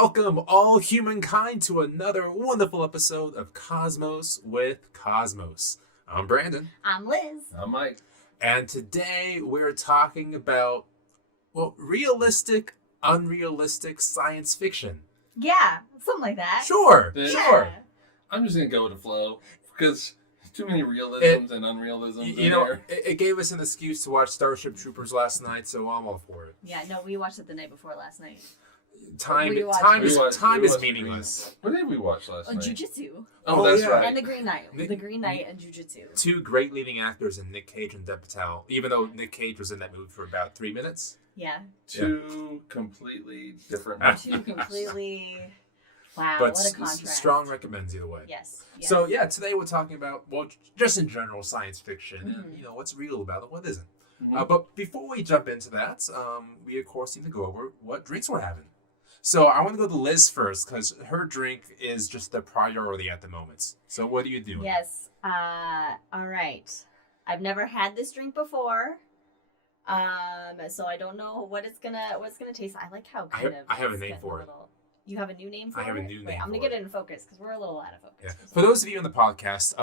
Welcome, all humankind, to another wonderful episode of Cosmos with Cosmos. I'm Brandon. I'm Liz. I'm Mike. And today we're talking about, realistic, unrealistic science fiction. Yeah, something like that. Sure. I'm just going to go with the flow because too many realisms and unrealisms there. It gave us an excuse to watch Starship Troopers last night, so I'm all for it. Yeah, no, we watched it the night before last night. Time is meaningless. What did we watch last night? Jujutsu. Oh, that's yeah. right. And The Green Knight. The Green Knight and Jujutsu. Two great leading actors in Nick Cage and Dev Patel, even though Nick Cage was in that movie for about 3 minutes. Yeah. Two completely different Two completely... Wow, but what a contrast. Strong recommends either way. Yes. So, today we're talking about, just in general, science fiction and, what's real about it, what isn't. Mm-hmm. But before we jump into that, we, of course, need to go over what drinks we're having. So I want to go to Liz first because her drink is just the priority at the moment. So what are you doing? Yes. All right. I've never had this drink before. So I don't know what it's gonna taste. I like how I have a name for it. You have a new name for it? I have a new name. I'm gonna get it in focus because we're a little out of focus. Yeah. For those of you on the podcast,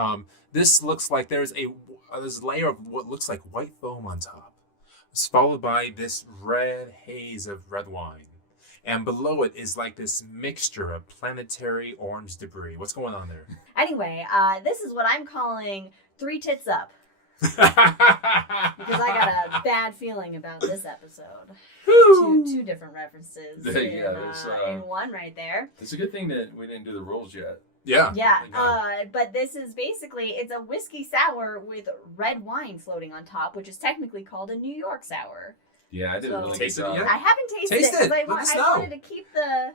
this looks like there's a layer of what looks like white foam on top, followed by this red haze of red wine. And below it is like this mixture of planetary orange debris. What's going on there? Anyway, this is what I'm calling 3 Tits Up. Because I got a bad feeling about this episode. Two different references in one right there. It's a good thing that we didn't do the rules yet. Yeah. But this is basically, it's a whiskey sour with red wine floating on top, which is technically called a New York sour. Yeah, I did a really good Taste it job. yet? I haven't tasted Taste it it. because I wanted to keep the...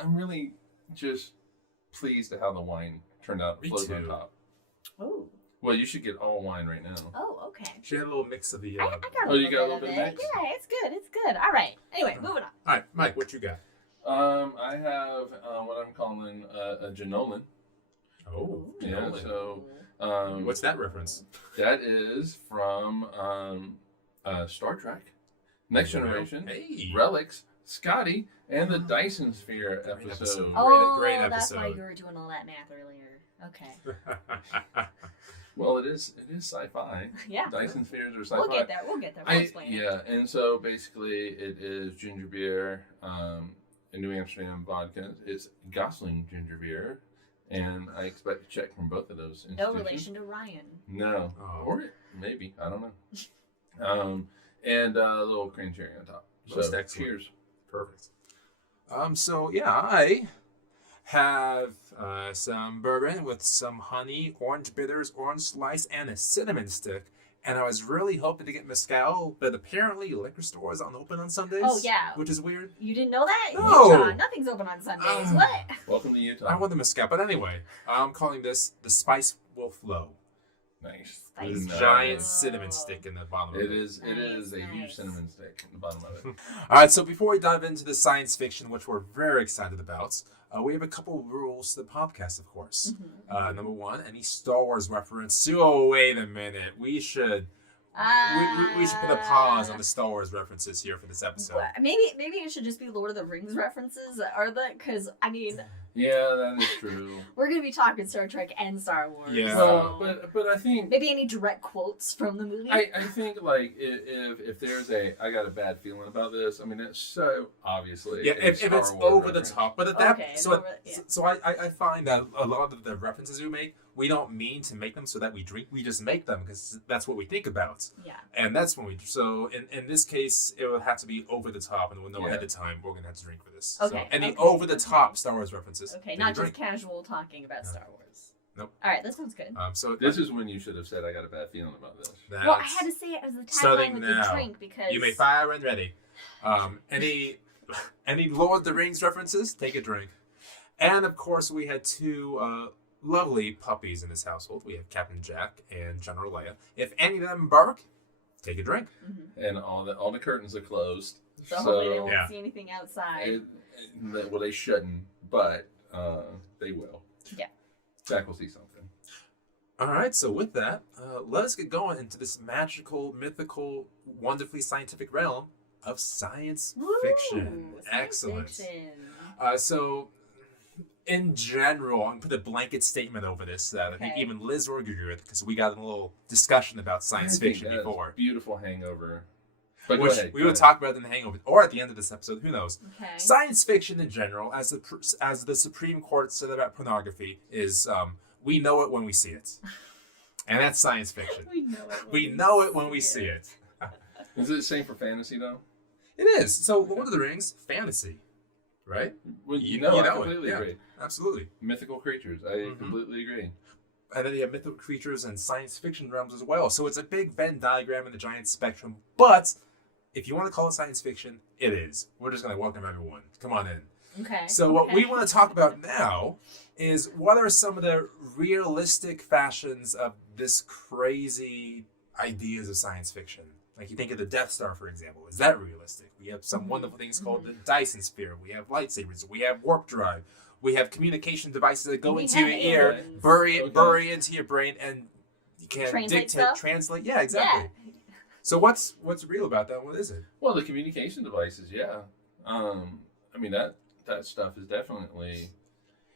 I'm really just pleased at how the wine turned out to Me float too. on top. Oh. Well, you should get all wine right now. Oh, okay. She had a little mix of the... I got Oh, you got a little bit bit of of it. mix? Yeah, it's good. All right. Anyway, moving on. All right, Mike, what you got? I have what I'm calling a Genolan. Oh, Yeah, Genolan. so What's that reference? that is from Star Trek, Next Generation, Hey. Relics, Scotty, and the Dyson Sphere Great episode. episode. Oh, Great that's why episode. you were doing all that math earlier. Okay. Well, it is Sci-Fi. Yeah. Dyson Spheres are Sci-Fi. We'll get there. We'll explain it. Yeah, and so basically it is ginger beer, and New Amsterdam vodka. It's Gosling ginger beer, and I expect a check from both of those institutions. No relation to Ryan. No. Oh. Or maybe. I don't know. And a little cream cherry on top. Most So, excellent. cheers. Perfect. I have some bourbon with some honey, orange bitters, orange slice, and a cinnamon stick. And I was really hoping to get mezcal, but apparently liquor stores aren't open on Sundays. Oh, yeah. Which is weird. You didn't know that? No. Utah, nothing's open on Sundays. What? Welcome to Utah. I want the mezcal, but anyway, I'm calling this the Spice Will Flow. Nice. Spice This Nice. giant cinnamon stick in the bottom of it. It is a Nice. huge cinnamon stick in the bottom of it. All right, so before we dive into the science fiction, which we're very excited about, we have a couple rules to the podcast, of course. Mm-hmm. Number one, any Star Wars reference. Oh, wait a minute. We should put a pause on the Star Wars references here for this episode. Maybe it should just be Lord of the Rings references. Because Yeah, that is true. we're gonna be talking Star Trek and Star Wars. Yeah. So But I think maybe any direct quotes from the movie. I think like if there's I got a bad feeling about this. I mean, it's so obviously Yeah, a if Star it's Wars over reference. the top, but at that Okay, so over- yeah. so I find that a lot of the references we make, we don't mean to make them so that we drink. We just make them because that's what we think about, Yeah. and that's when we. So in this case, it would have to be over the top, and we'll know ahead of time we're gonna have to drink for this. Okay, So any okay, over the okay. top Star Wars references. Okay, take not a just drink. casual talking about Star Wars. Nope. All right, that sounds good. So This is when you should have said I got a bad feeling about this. that's Well, I had to say it as a starting tagline with now. the drink because You may fire and ready. Any Lord of the Rings references? Take a drink. And of course, we had two lovely puppies in this household. We have Captain Jack and General Leia. If any of them bark, take a drink. And all the curtains are closed. So hopefully they won't Yeah. see anything outside. Well, they shouldn't, but they will. Yeah. Jack will see something. All right, so with that, let us get going into this magical, mythical, wonderfully scientific realm of science fiction. Woo, science Excellent. fiction. So, in general, I'm going to put a blanket statement over this that I think even Liz will agree with, because we got a little discussion about science fiction before. Beautiful hangover. But which we will talk about in the Hangover, or at the end of this episode, who knows. Okay. Science fiction in general, as the Supreme Court said about pornography, is we know it when we see it. And that's science fiction. We know it when we see it. Is it the same for fantasy, though? It is. So, Lord of the Rings, fantasy, right? Well, I completely agree. Absolutely. Mythical creatures, I completely agree. And then you have mythical creatures and science fiction realms as well. So it's a big Venn diagram in the giant spectrum. But if you want to call it science fiction, it is. We're just going to welcome everyone. Come on in. Okay. So what we want to talk about now is what are some of the realistic fashions of this crazy ideas of science fiction. Like you think of the Death Star, for example. Is that realistic? We have some wonderful things called the Dyson Sphere. We have lightsabers. We have warp drive. We have communication devices that go into your ear, bury into your brain, and you can translate. Yeah, exactly. Yeah. So what's real about that? What is it? Well, the communication devices, yeah. I mean that stuff is definitely.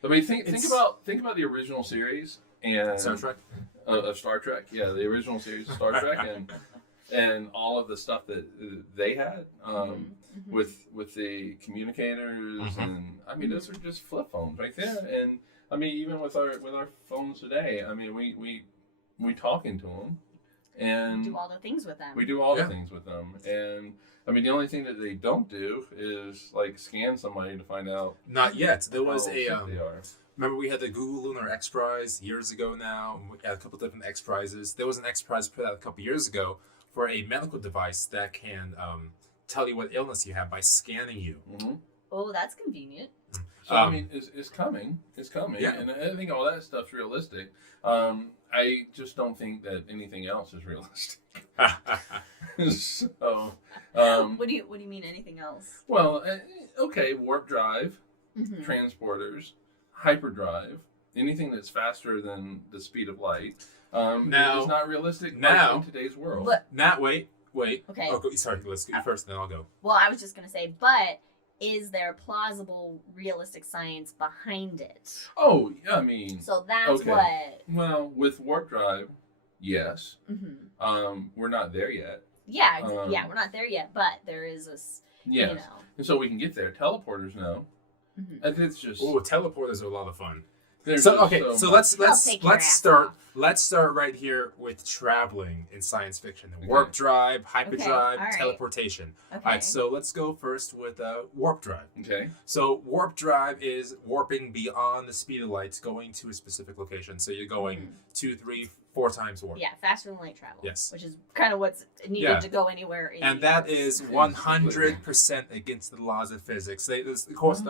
I mean, think about the original series and Star Trek. Of Star Trek, yeah, the original series of Star Trek, and all of the stuff that they had with the communicators, and I mean those are just flip phones right there. And I mean even with our phones today, I mean we talk into them. And we do all the things with them. We do all the things with them. And I mean, the only thing that they don't do is like scan somebody to find out. Not yet. There was remember we had the Google Lunar X Prize years ago now. We had a couple different X Prizes. There was an X Prize put out a couple years ago for a medical device that can tell you what illness you have by scanning you. Mm-hmm. Oh, that's convenient. So, I mean, it's coming. It's coming. Yeah. And I think all that stuff's realistic. I just don't think that anything else is realistic. So, what do you mean anything else? Well, okay, warp drive, transporters, hyperdrive, anything that's faster than the speed of light. Now, is not realistic in today's world. Wait. Okay. Oh, sorry, let's go first, then I'll go. Well, I was just going to say, but is there plausible, realistic science behind it? Oh, I mean... So that's what... Well, with warp drive, yes. We're not there yet. Yeah, we're not there yet, but there is this, yes. You know... And so we can get there. Teleporters, no. It's just... Oh, teleporters are a lot of fun. So let's start right here with traveling in science fiction. Warp drive, hyperdrive, teleportation. Okay. All right, so let's go first with warp drive. Okay. So warp drive is warping beyond the speed of light, going to a specific location. So you're going 2, 3, 4 times warp. Yeah, faster than light travel. Yes. Which is kind of what's needed to go anywhere in and that is 100% against the laws of physics. Of course,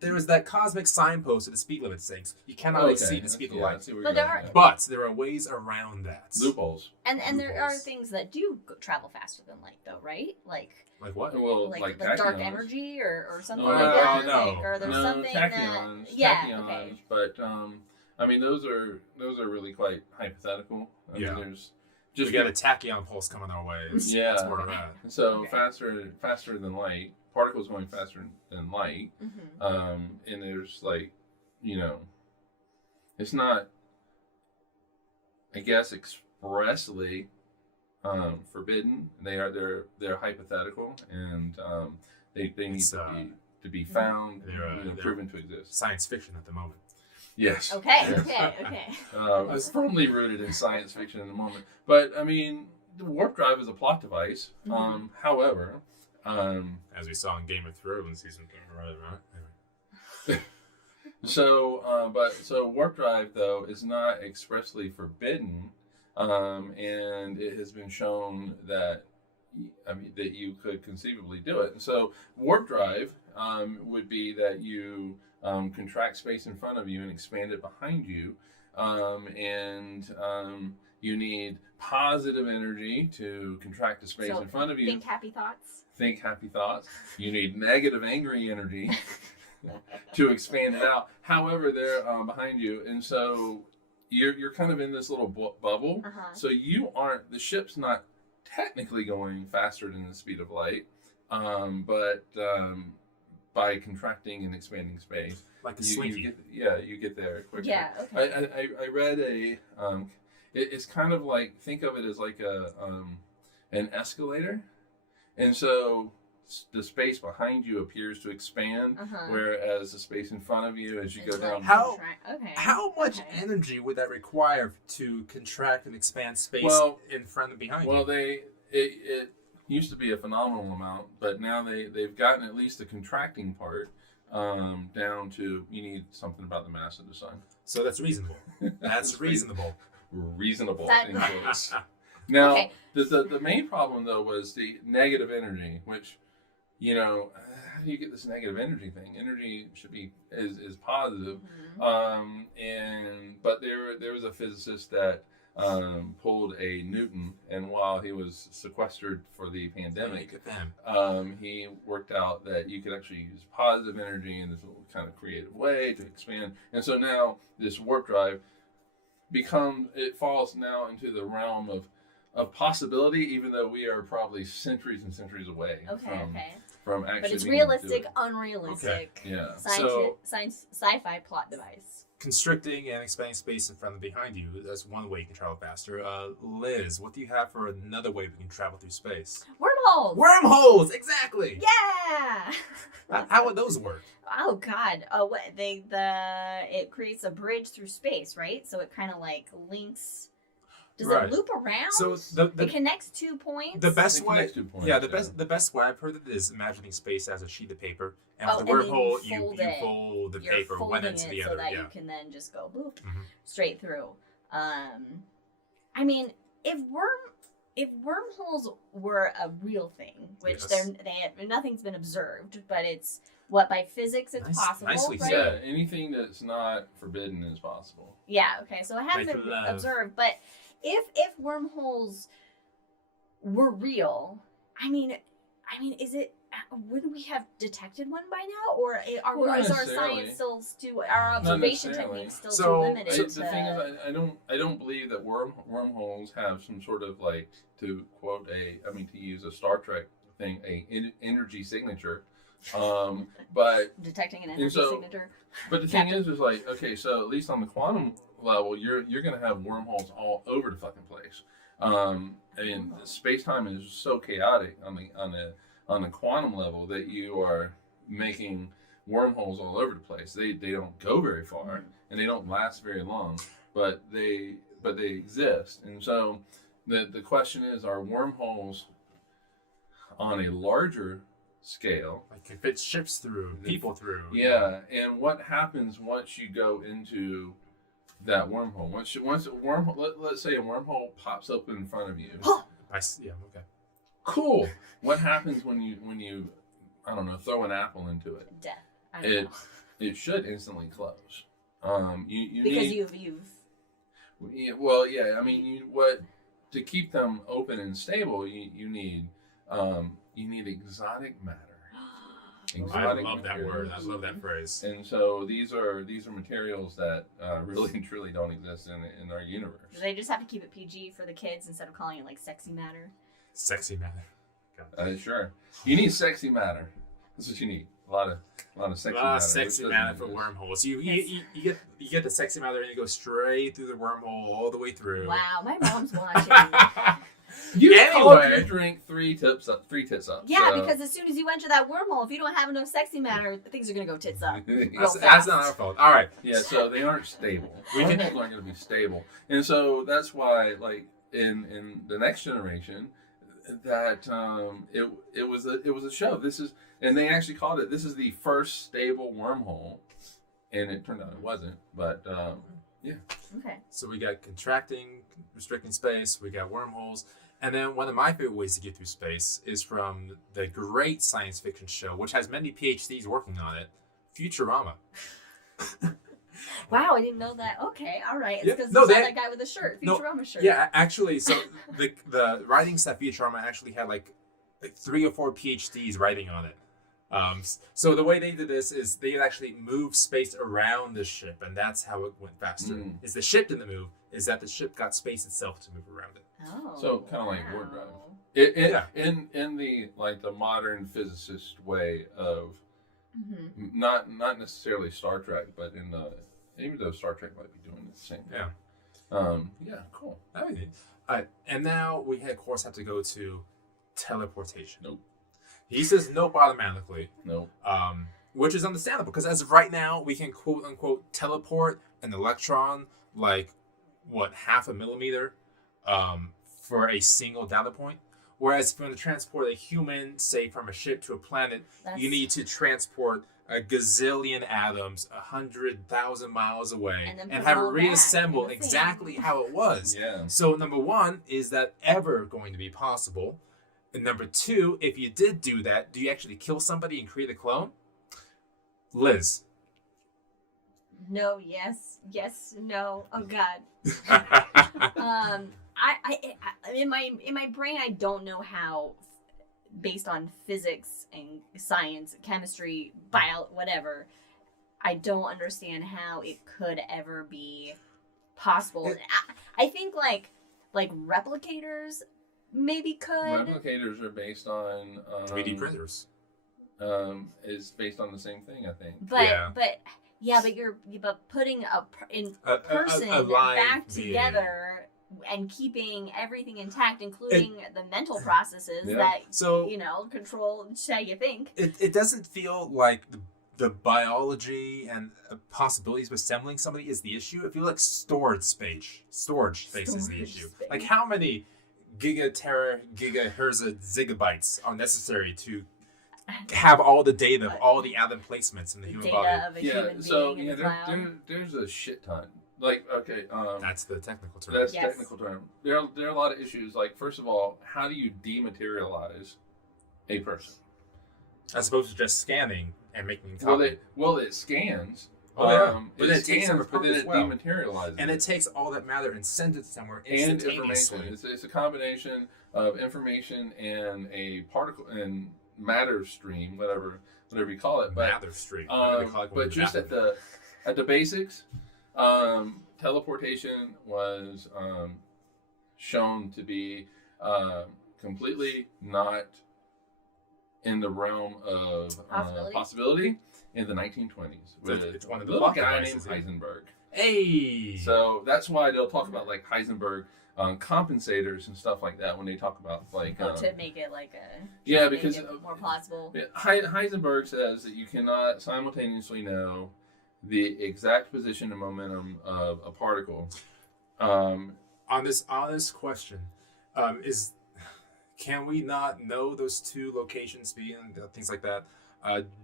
there is that cosmic signpost of the speed limit saying you cannot exceed the speed of light. But there are ways around that. Loopholes. And there are things that do travel faster than light, though, right? Like what? Well, like dark energy or something like that. No. Or there's something tachyons, that... Yeah, tachyons, okay. But... I mean, those are really quite hypothetical. I mean, there's we got a tachyon pulse coming our way. That's part of that. So faster than light, particles going faster than light, and there's like, it's not, I guess, expressly forbidden. They're hypothetical, and they need to be found, proven to exist. Science fiction at the moment. Yes. Okay. It's firmly rooted in science fiction in the moment. But, I mean, the warp drive is a plot device. However... as we saw in Game of Thrones season 3, right? So warp drive, though, is not expressly forbidden. And it has been shown that, that you could conceivably do it. And so warp drive would be that you... contract space in front of you and expand it behind you. You need positive energy to contract the space in front of you. Think happy thoughts. You need negative, angry energy to expand it out. However, they're behind you. And so you're kind of in this little bubble. So the ship's not technically going faster than the speed of light. But by contracting and expanding space, like a you slinky. you get there quicker. Yeah. Okay. I read it's kind of like, think of it as like an escalator, and so the space behind you appears to expand, whereas the space in front of you, as you go down. How much energy would that require to contract and expand space in front and behind you? Well, it used to be a phenomenal amount, but now they've gotten at least the contracting part down to, you need something about the mass of the sun. So that's reasonable. That's reasonable. Reasonable. Now, the main problem though was the negative energy, which, how do you get this negative energy thing? Energy should be is positive, but there was a physicist that pulled a Newton, and while he was sequestered for the pandemic, he worked out that you could actually use positive energy in this little kind of creative way to expand, and so now this warp drive falls now into the realm of possibility, possibility, even though we are probably centuries and centuries away from actually. But it's realistic, unrealistic. Okay. Yeah. Sci-fi plot device. Constricting and expanding space in front and behind you. That's one way you can travel faster. Liz, what do you have for another way we can travel through space? Wormholes! Wormholes! Exactly! Yeah! How would those work? Oh God! It creates a bridge through space, right? So it kind of like links. Does it loop around? So it connects 2 points. The best way, the best way I've heard of it is imagining space as a sheet of paper, and with the wormhole, you fold the paper one end to the other, so that you can then just go boop straight through. I mean, if wormholes were a real thing, which nothing's been observed, but it's by physics it's possible, nicely right? Yeah, anything that's not forbidden is possible. Yeah. Okay. So it hasn't been observed, but if wormholes were real, I mean, is it? Wouldn't we have detected one by now, or is our science our observation techniques still too limited? The thing is, I don't believe that wormholes have some sort of, like, to quote to use a Star Trek thing, energy signature. But detecting an energy signature. But the thing is like, okay, so at least on the quantum level, you're gonna have wormholes all over the fucking place. Space-time is so chaotic on the quantum level that you are making wormholes all over the place. They don't go very far and they don't last very long, but they exist. And so the question is, are wormholes on a larger scale, like it fits ships through, people through? Yeah, and what happens once you go into that wormhole? Once a wormhole, let's say a wormhole pops up in front of you. Okay. Cool. What happens when you I don't know, throw an apple into it? Death. It should instantly close. To keep them open and stable, you need exotic matter. I love that word. I love that phrase. And so these are materials that really and truly don't exist in our universe. They just have to keep it PG for the kids instead of calling it like sexy matter. Sexy matter. Sure. You need sexy matter. That's what you need. A lot of sexy matter. Sexy matter for wormholes. You get the sexy matter and you go straight through the wormhole all the way through. Wow, my mom's watching. Called your drink 3 tits up. Yeah, because as soon as you enter that wormhole, if you don't have enough sexy matter, things are gonna go tits up. That's not our fault. All right. Yeah, so they aren't stable. Wormholes aren't going to be stable, and so that's why, like in the next generation, that it was a show. And they actually called it. This is the first stable wormhole, and it turned out it wasn't. But yeah. Okay. So we got contracting, restricting space. We got wormholes. And then one of my favorite ways to get through space is from the great science fiction show, which has many PhDs working on it, Futurama. Wow, I didn't know that. Okay, all right. It's because that guy with the shirt, Futurama shirt. Yeah, actually, so the writing staff Futurama actually had like 3 or 4 PhDs writing on it. So the way they did this is they actually move space around the ship, and that's how it went faster. Is the ship didn't move, is that the ship got space itself to move around it. Oh, so kind of like warp drive. In the modern physicist way of Not necessarily Star Trek, but even though Star Trek might be doing the same thing. Yeah, cool. That would be neat. And now we, of course, have to go to teleportation. Nope. He says nope automatically. Nope. Which is understandable, because as of right now, we can quote unquote teleport an electron like half a millimeter for a single data point. Whereas if you want to transport a human, say from a ship to a planet, you need to transport a gazillion atoms 100,000 miles away and have it reassembled exactly how it was. Yeah. So number one, is that ever going to be possible? And number two, if you did do that, do you actually kill somebody and create a clone? Liz. No, yes, no. Oh God. I in my brain, I don't know how, based on physics and science, chemistry, bio, whatever, I don't understand how it could ever be possible. I think like replicators maybe could. Replicators are based on 3D printers. Is based on the same thing, I think. But putting a person back together and keeping everything intact, including the mental processes that control how you think. It doesn't feel like the biology and possibilities of assembling somebody is the issue. It feels like storage space is the issue. Like how many gigahertz of gigabytes are necessary to have all the data of all the atom placements in the human body? Of a human being in the cloud. There's a shit ton. Like, okay, that's the technical term. That's technical term. There are a lot of issues. Like, first of all, how do you dematerialize a person? As opposed to just scanning and making a copy. Well, it scans. Oh yeah, but it scans, but then it dematerializes. And it takes all that matter and sends it somewhere and instantaneously. Information. It's a combination of information and a particle and matter stream, whatever you call it. But matter stream. But just at the basics, teleportation was shown to be completely not in the realm of possibility in the 1920s with one of a the little guy named Heisenberg. Hey! So that's why they'll talk about like Heisenberg compensators and stuff like that when they talk about like to make it like a because more plausible. Heisenberg says that you cannot simultaneously know the exact position and momentum of a particle. On this honest question, can we not know those two locations being things like that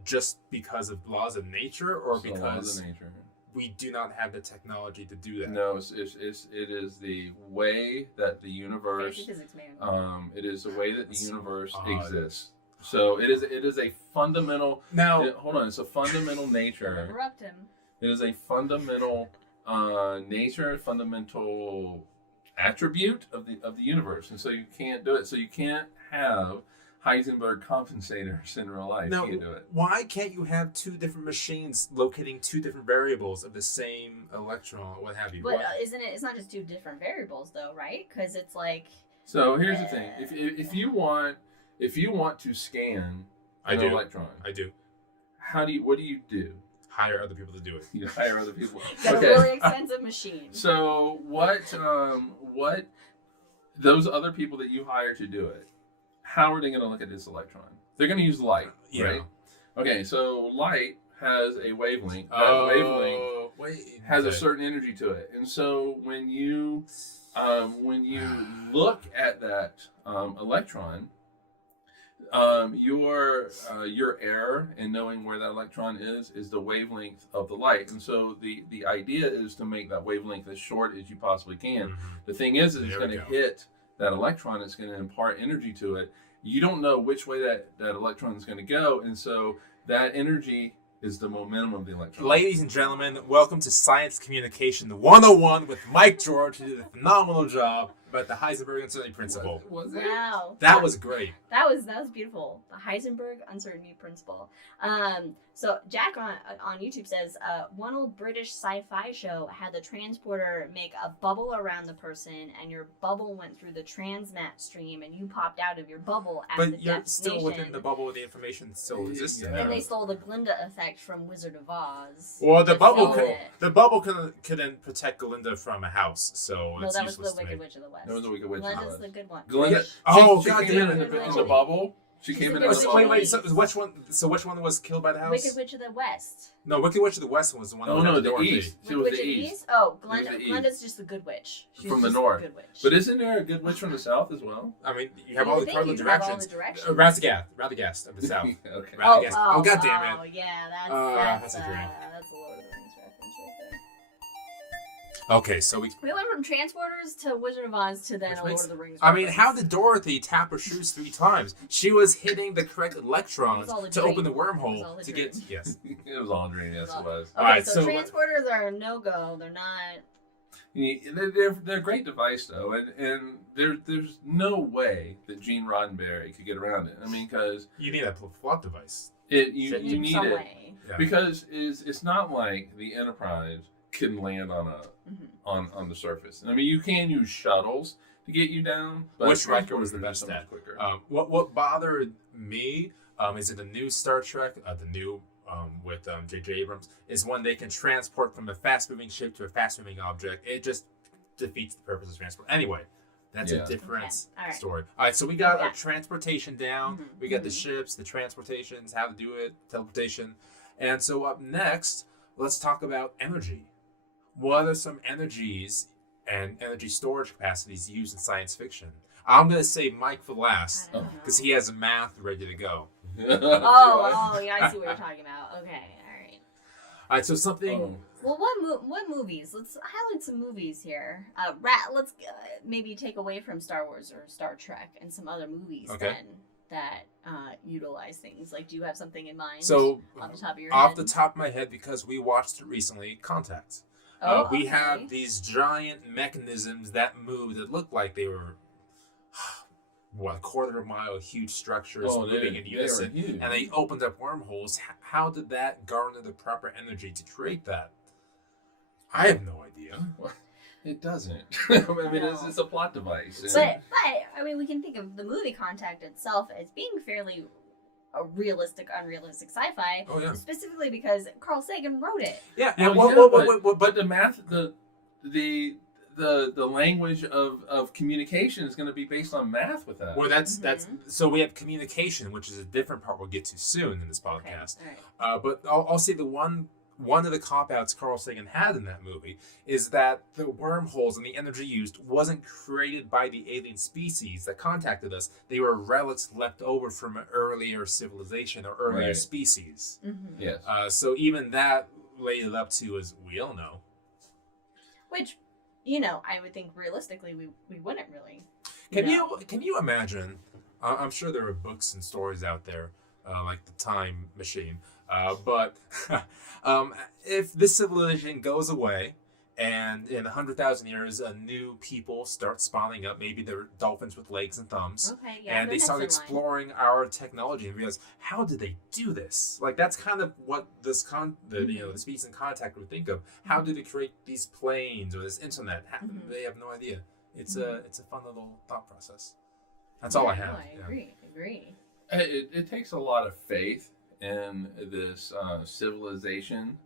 just because of laws of nature, or because laws of nature? We do not have the technology to do that? No, it is the way that the universe. It is the way that the universe exists. So it is a fundamental. Now, hold on. It's a fundamental nature. Interrupt him. It is a fundamental nature, fundamental attribute of the universe, and so you can't do it. So you can't have Heisenberg compensators in real life. Now, you can't do it. Why can't you have two different machines locating two different variables of the same electron, what have you? But isn't it? It's not just two different variables, though, right? Because it's like. So here's the thing: if you want to scan an electron, I do. What do you do? Hire other people to do it. You hire other people. Got a really expensive machine. So what those other people that you hire to do it, how are they going to look at this electron? They're going to use light, right? Okay, so light has a wavelength. That wavelength has a certain energy to it, and so when you look at that electron, your error in knowing where that electron is the wavelength of the light, and so the idea is to make that wavelength as short as you possibly can. Mm-hmm. The thing is it's going to hit that electron. It's going to impart energy to it. You don't know which way that electron is going to go, and so that energy is the momentum of the electron. Ladies and gentlemen, welcome to Science Communication 101 with Mike George, who did a phenomenal job about the Heisenberg uncertainty principle. Was it? Wow. That was great. That was beautiful. The Heisenberg uncertainty principle. So Jack on YouTube says, one old British sci-fi show had the transporter make a bubble around the person, and your bubble went through the transmat stream, and you popped out of your bubble at the But you're destination. still within the bubble where the information still exists. Yeah. And they stole the Glinda effect from Wizard of Oz. Well, the They bubble stole could, it. the bubble couldn't protect Glinda from a house, so No, it's that was useless the to me. Wicked Witch of the West. That was the Wicked Witch of the Glinda's West. the good one. Glinda. Oh, she God came damn in it. the bubble. She She's came the in good the witch. Wait. So which one was killed by the house? Wicked Witch of the West. No, Wicked Witch of the West was the one. Oh that no, had the Dorothy. east. She Wicked was Witch the of the east. East? Oh, It was the east. Glinda's just the good witch. She's From the just north. good witch. But isn't there a good witch from the south as well? I mean, you have all the cardinal You have all directions. the directions. Radagast of the south. Okay. Radagast. Oh, God damn it. Oh, yeah, That's a dream. that's a Lord of the Rings reference right there. Okay, so We went from Transporters to Wizard of Oz to then Which a Lord makes- of the Rings I mean, reference. how did Dorothy tap her shoes 3 times? She was hitting the correct electrons It was all a to dream. open the It was all wormhole a to get. dream. Yes. It was Andre, yes, it was. Okay, Alright, so so- Transporters are no-go. They're not... They're a great device though, and there's no way that Gene Roddenberry could get around it. I mean, because You need a plot device. you in need some it way. Yeah. because it's not like the Enterprise can land on Mhm. on the surface. I mean, you can use shuttles to get you down, but Which Riker was the transporters are best so much at? quicker. What bothered me is in the new Star Trek, the new with J.J. Abrams, is when they can transport from a fast-moving ship to a fast-moving object. It just defeats the purpose of transport. Anyway, that's Yeah. a different Okay, all right. story. All right, so we got Yeah. our transportation down. Mhm, We got the mhm. ships, the transportations, how to do it, teleportation. And so up next, let's talk about energy. What are some energies and energy storage capacities used in science fiction? I'm going to say Mike for last I don't know. because he has math ready to go. Oh, yeah, I see what you're talking about. Okay, all right. All right, so something. Oh. Well, what movies? Let's highlight some movies here. Let's maybe take away from Star Wars or Star Trek and some other movies Okay. then that utilize things. Like, do you have something in mind? So, off the top of your off head? the top of my head, because we watched it recently, Contact. Oh, We okay. have these giant mechanisms that move that look like they were, what, a quarter of a mile, huge structures moving in unison. huge. And they opened up wormholes. How did that garner the proper energy to create that? I have no idea. It doesn't. I mean, No. it's a plot device. But I mean, we can think of the movie Contact itself as being fairly a realistic, unrealistic sci-fi. Oh yeah. Specifically because Carl Sagan wrote it. Yeah. Well, And yeah, but but the math, the language of communication is going to be based on math with that. well, that's so we have communication, which is a different part we'll get to soon in this Okay, podcast. all right. But I'll say the one of the cop-outs Carl Sagan had in that movie is that the wormholes and the energy used wasn't created by the alien species that contacted us. They were relics left over from an earlier civilization or earlier Right. species. Mm-hmm. Yes. So even that laid it up to, as we all know. Which, I would think realistically we wouldn't really. Can you imagine? I'm sure there are books and stories out there, like the Time Machine. But if this civilization goes away, and in 100,000 years, new people start spawning up, maybe they're dolphins with legs and thumbs, Okay, yeah. and the they next start in line. exploring our technology and realize, how did they do this? Like that's kind of what the species in Contact would think of. How did they create these planes or this internet? Mhm. They have no idea. It's a fun little thought process. That's all I Yeah, have. no, I agree. It takes a lot of faith in this civilization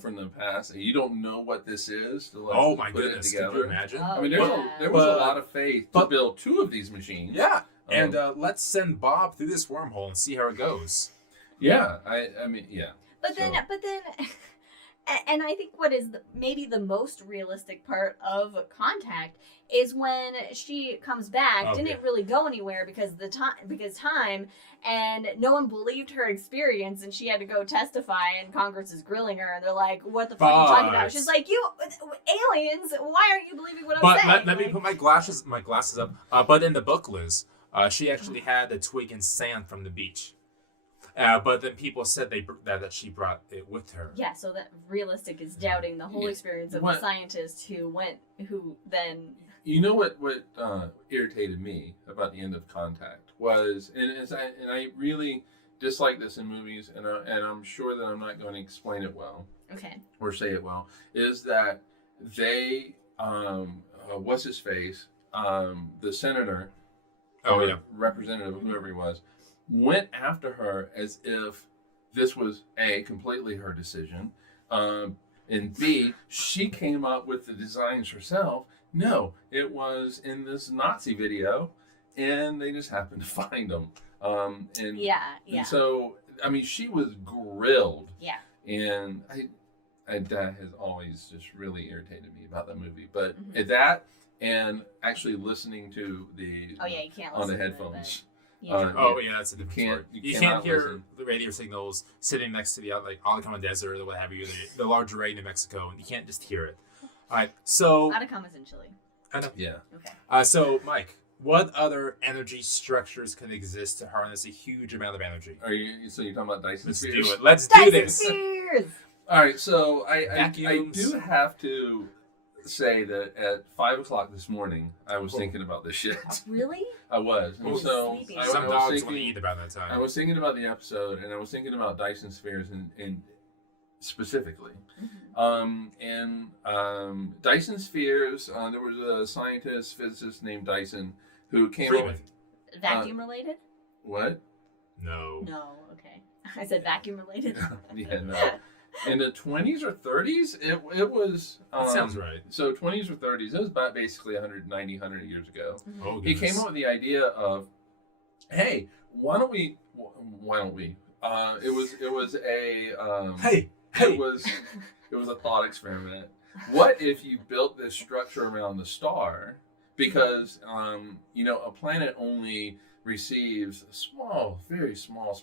from the past. You don't know what this is. To, Oh my put goodness! It Could you together. imagine? Oh, I mean, yeah. there was a But- lot of faith to but- build 2 of these machines. Yeah, and let's send Bob through this wormhole and see how it goes. Yeah. I mean, yeah. But then, and I think what is maybe the most realistic part of Contact is when she comes back. Okay. Didn't really go anywhere because time, and no one believed her experience, and she had to go testify, and Congress is grilling her, and they're like, "What the fuck are you talking about?" But- She's like, "You aliens, why aren't you believing what I'm But saying?" let me Like, put my glasses up. But in the book, Liz, she actually had a twig and sand from the beach. But then people said that she brought it with her. Yeah, so that Realistic is doubting the whole experience of the scientist who then... You know what irritated me about the end of Contact was, and I really dislike this in movies, and I'm sure that I'm not going to explain it well. Okay. Or say it well, is that they, what's his face, the senator, representative, whoever he was, went after her as if this was A, completely her decision, and B, she came up with the designs herself. No, it was in this Nazi video, and they just happened to find them. And so, I mean, she was grilled. Yeah. And that has always just really irritated me about that movie. But that, and actually listening to you can't on the listen headphones. Yeah. That's a different story. You can't hear the radio signals sitting next to the Atacama Desert or what have you, the large array in New Mexico, and you can't just hear it. All right, so Atacama's in Chile. I know. Yeah. Okay. So Mike, what other energy structures can exist to harness a huge amount of energy? So you're talking about Dyson Let's Spheres? do it. Let's do this. Dyson Spheres! All right, so I do have to say that at 5 o'clock this morning, I was thinking about this shit. Really? I was. And so some dogs want to eat about that time. I was thinking about the episode, and I was thinking about Dyson Spheres and specifically. Dyson Spheres, there was a scientist, physicist named Dyson who came up with... Vacuum related? What? No. No, okay. I said vacuum related. Yeah, no. In the 20s or 30s, it was... that sounds right. So 20s or 30s, it was about basically 100 years ago. Oh, he came up with the idea of, hey, why don't we... it was a... It was a thought experiment. What if you built this structure around the star? Because, a planet only receives a small, very small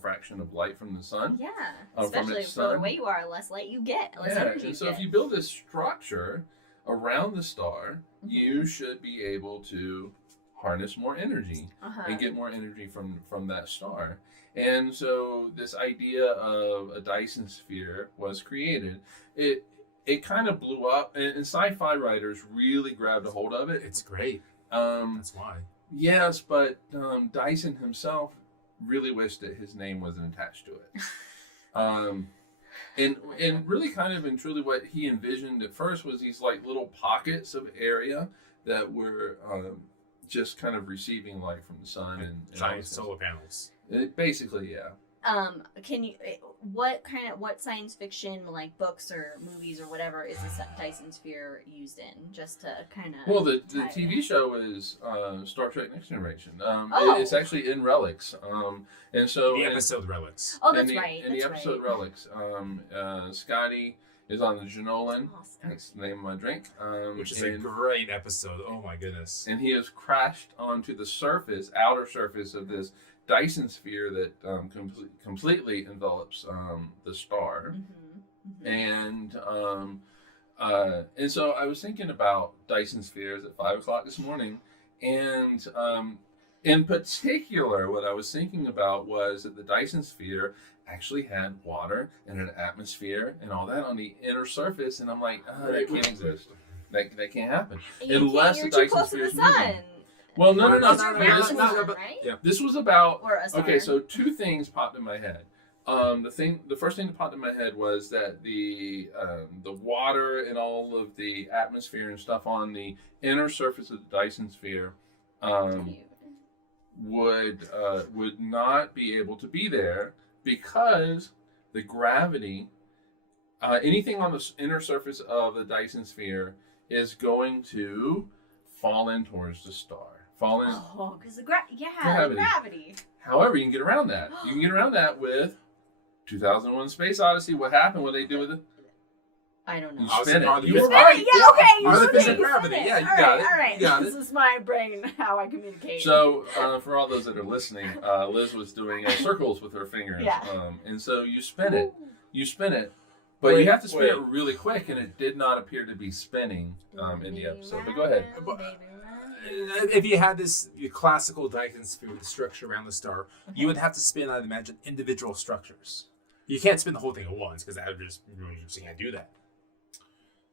fraction of light from the sun. Yeah, especially the further away you are, less light you get, less energy and so you get. if you build this structure around the star, you should be able to harness more energy and get more energy from that star. And so this idea of a Dyson Sphere was created. It kind of blew up, and sci-fi writers really grabbed a hold of it. It's great. That's why. Yes, but Dyson himself really wished that his name wasn't attached to it. And really kind of and truly what he envisioned at first was these like little pockets of area that were just kind of receiving light from the sun and giant solar panels. Basically, yeah. Can you what science fiction like books or movies or whatever is the Dyson Sphere used in? Just to kind of the TV show is Star Trek Next Generation. It's actually in Relics. And so the episode Relics. Oh, that's right. In the episode Relics, Scotty is on the Genolan. That's the name of my drink. Which is a great episode. Oh my goodness. And he has crashed onto the outer surface of this Dyson Sphere that completely envelops the star. And so I was thinking about Dyson Spheres at 5 o'clock this morning, and in particular, what I was thinking about was that the Dyson Sphere actually had water and an atmosphere and all that on the inner surface, and I'm like, that can't exist. That can't happen unless the Dyson Sphere is moving. Well, no. This was about... Okay, so two things popped in my head. The first thing that popped in my head was that the water and all of the atmosphere and stuff on the inner surface of the Dyson Sphere would not be able to be there because the gravity, anything on the inner surface of the Dyson Sphere is going to fall in towards the star. Oh, because the gravity. However, you can get around that. You can get around that with 2001 Space Odyssey. What happened? What they do with it? I don't know. You spin it. You were right. Yeah, okay. Artificial gravity. Yeah, you got it. All right. You got this is my brain, how I communicate. So, for all those that are listening, Liz was doing circles with her fingers. Yeah. And so you spin it. But you have to spin it really quick, and it did not appear to be spinning in the episode. But go ahead. if you had your classical Dyson sphere with the structure around the star, you would have to spin, I'd imagine, individual structures. You can't spin the whole thing at once because that would just you can't do that.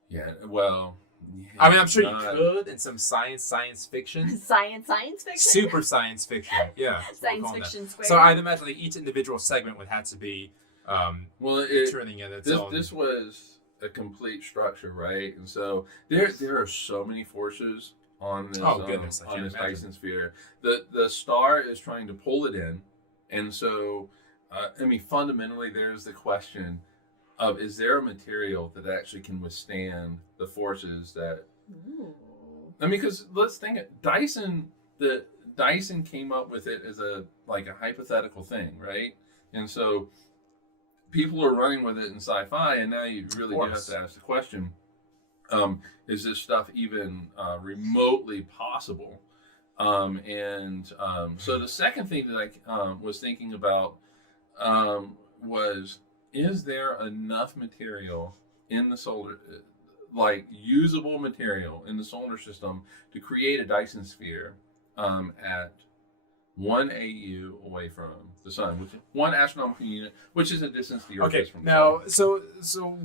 Yeah, well. Yeah, I mean, I'm sure you could in some science fiction. Science fiction? Super science fiction, yeah. Science fiction square. So I'd imagine like each individual segment would have to be turning in its own. This was a complete structure, right? And so there are so many forces on this on this Dyson sphere. The star is trying to pull it in, and so I mean fundamentally there's the question of is there a material that actually can withstand the forces that Ooh. I mean, because let's think it. Dyson came up with it as a hypothetical thing, right? And so people are running with it in sci-fi, and now you really do have to ask the question: is this stuff even remotely possible? So the second thing that I was thinking about was: is there enough material in the usable material in the solar system to create a Dyson sphere at 1 AU away from the sun, which is 1 astronomical unit, which is a distance the Earth is from the sun. So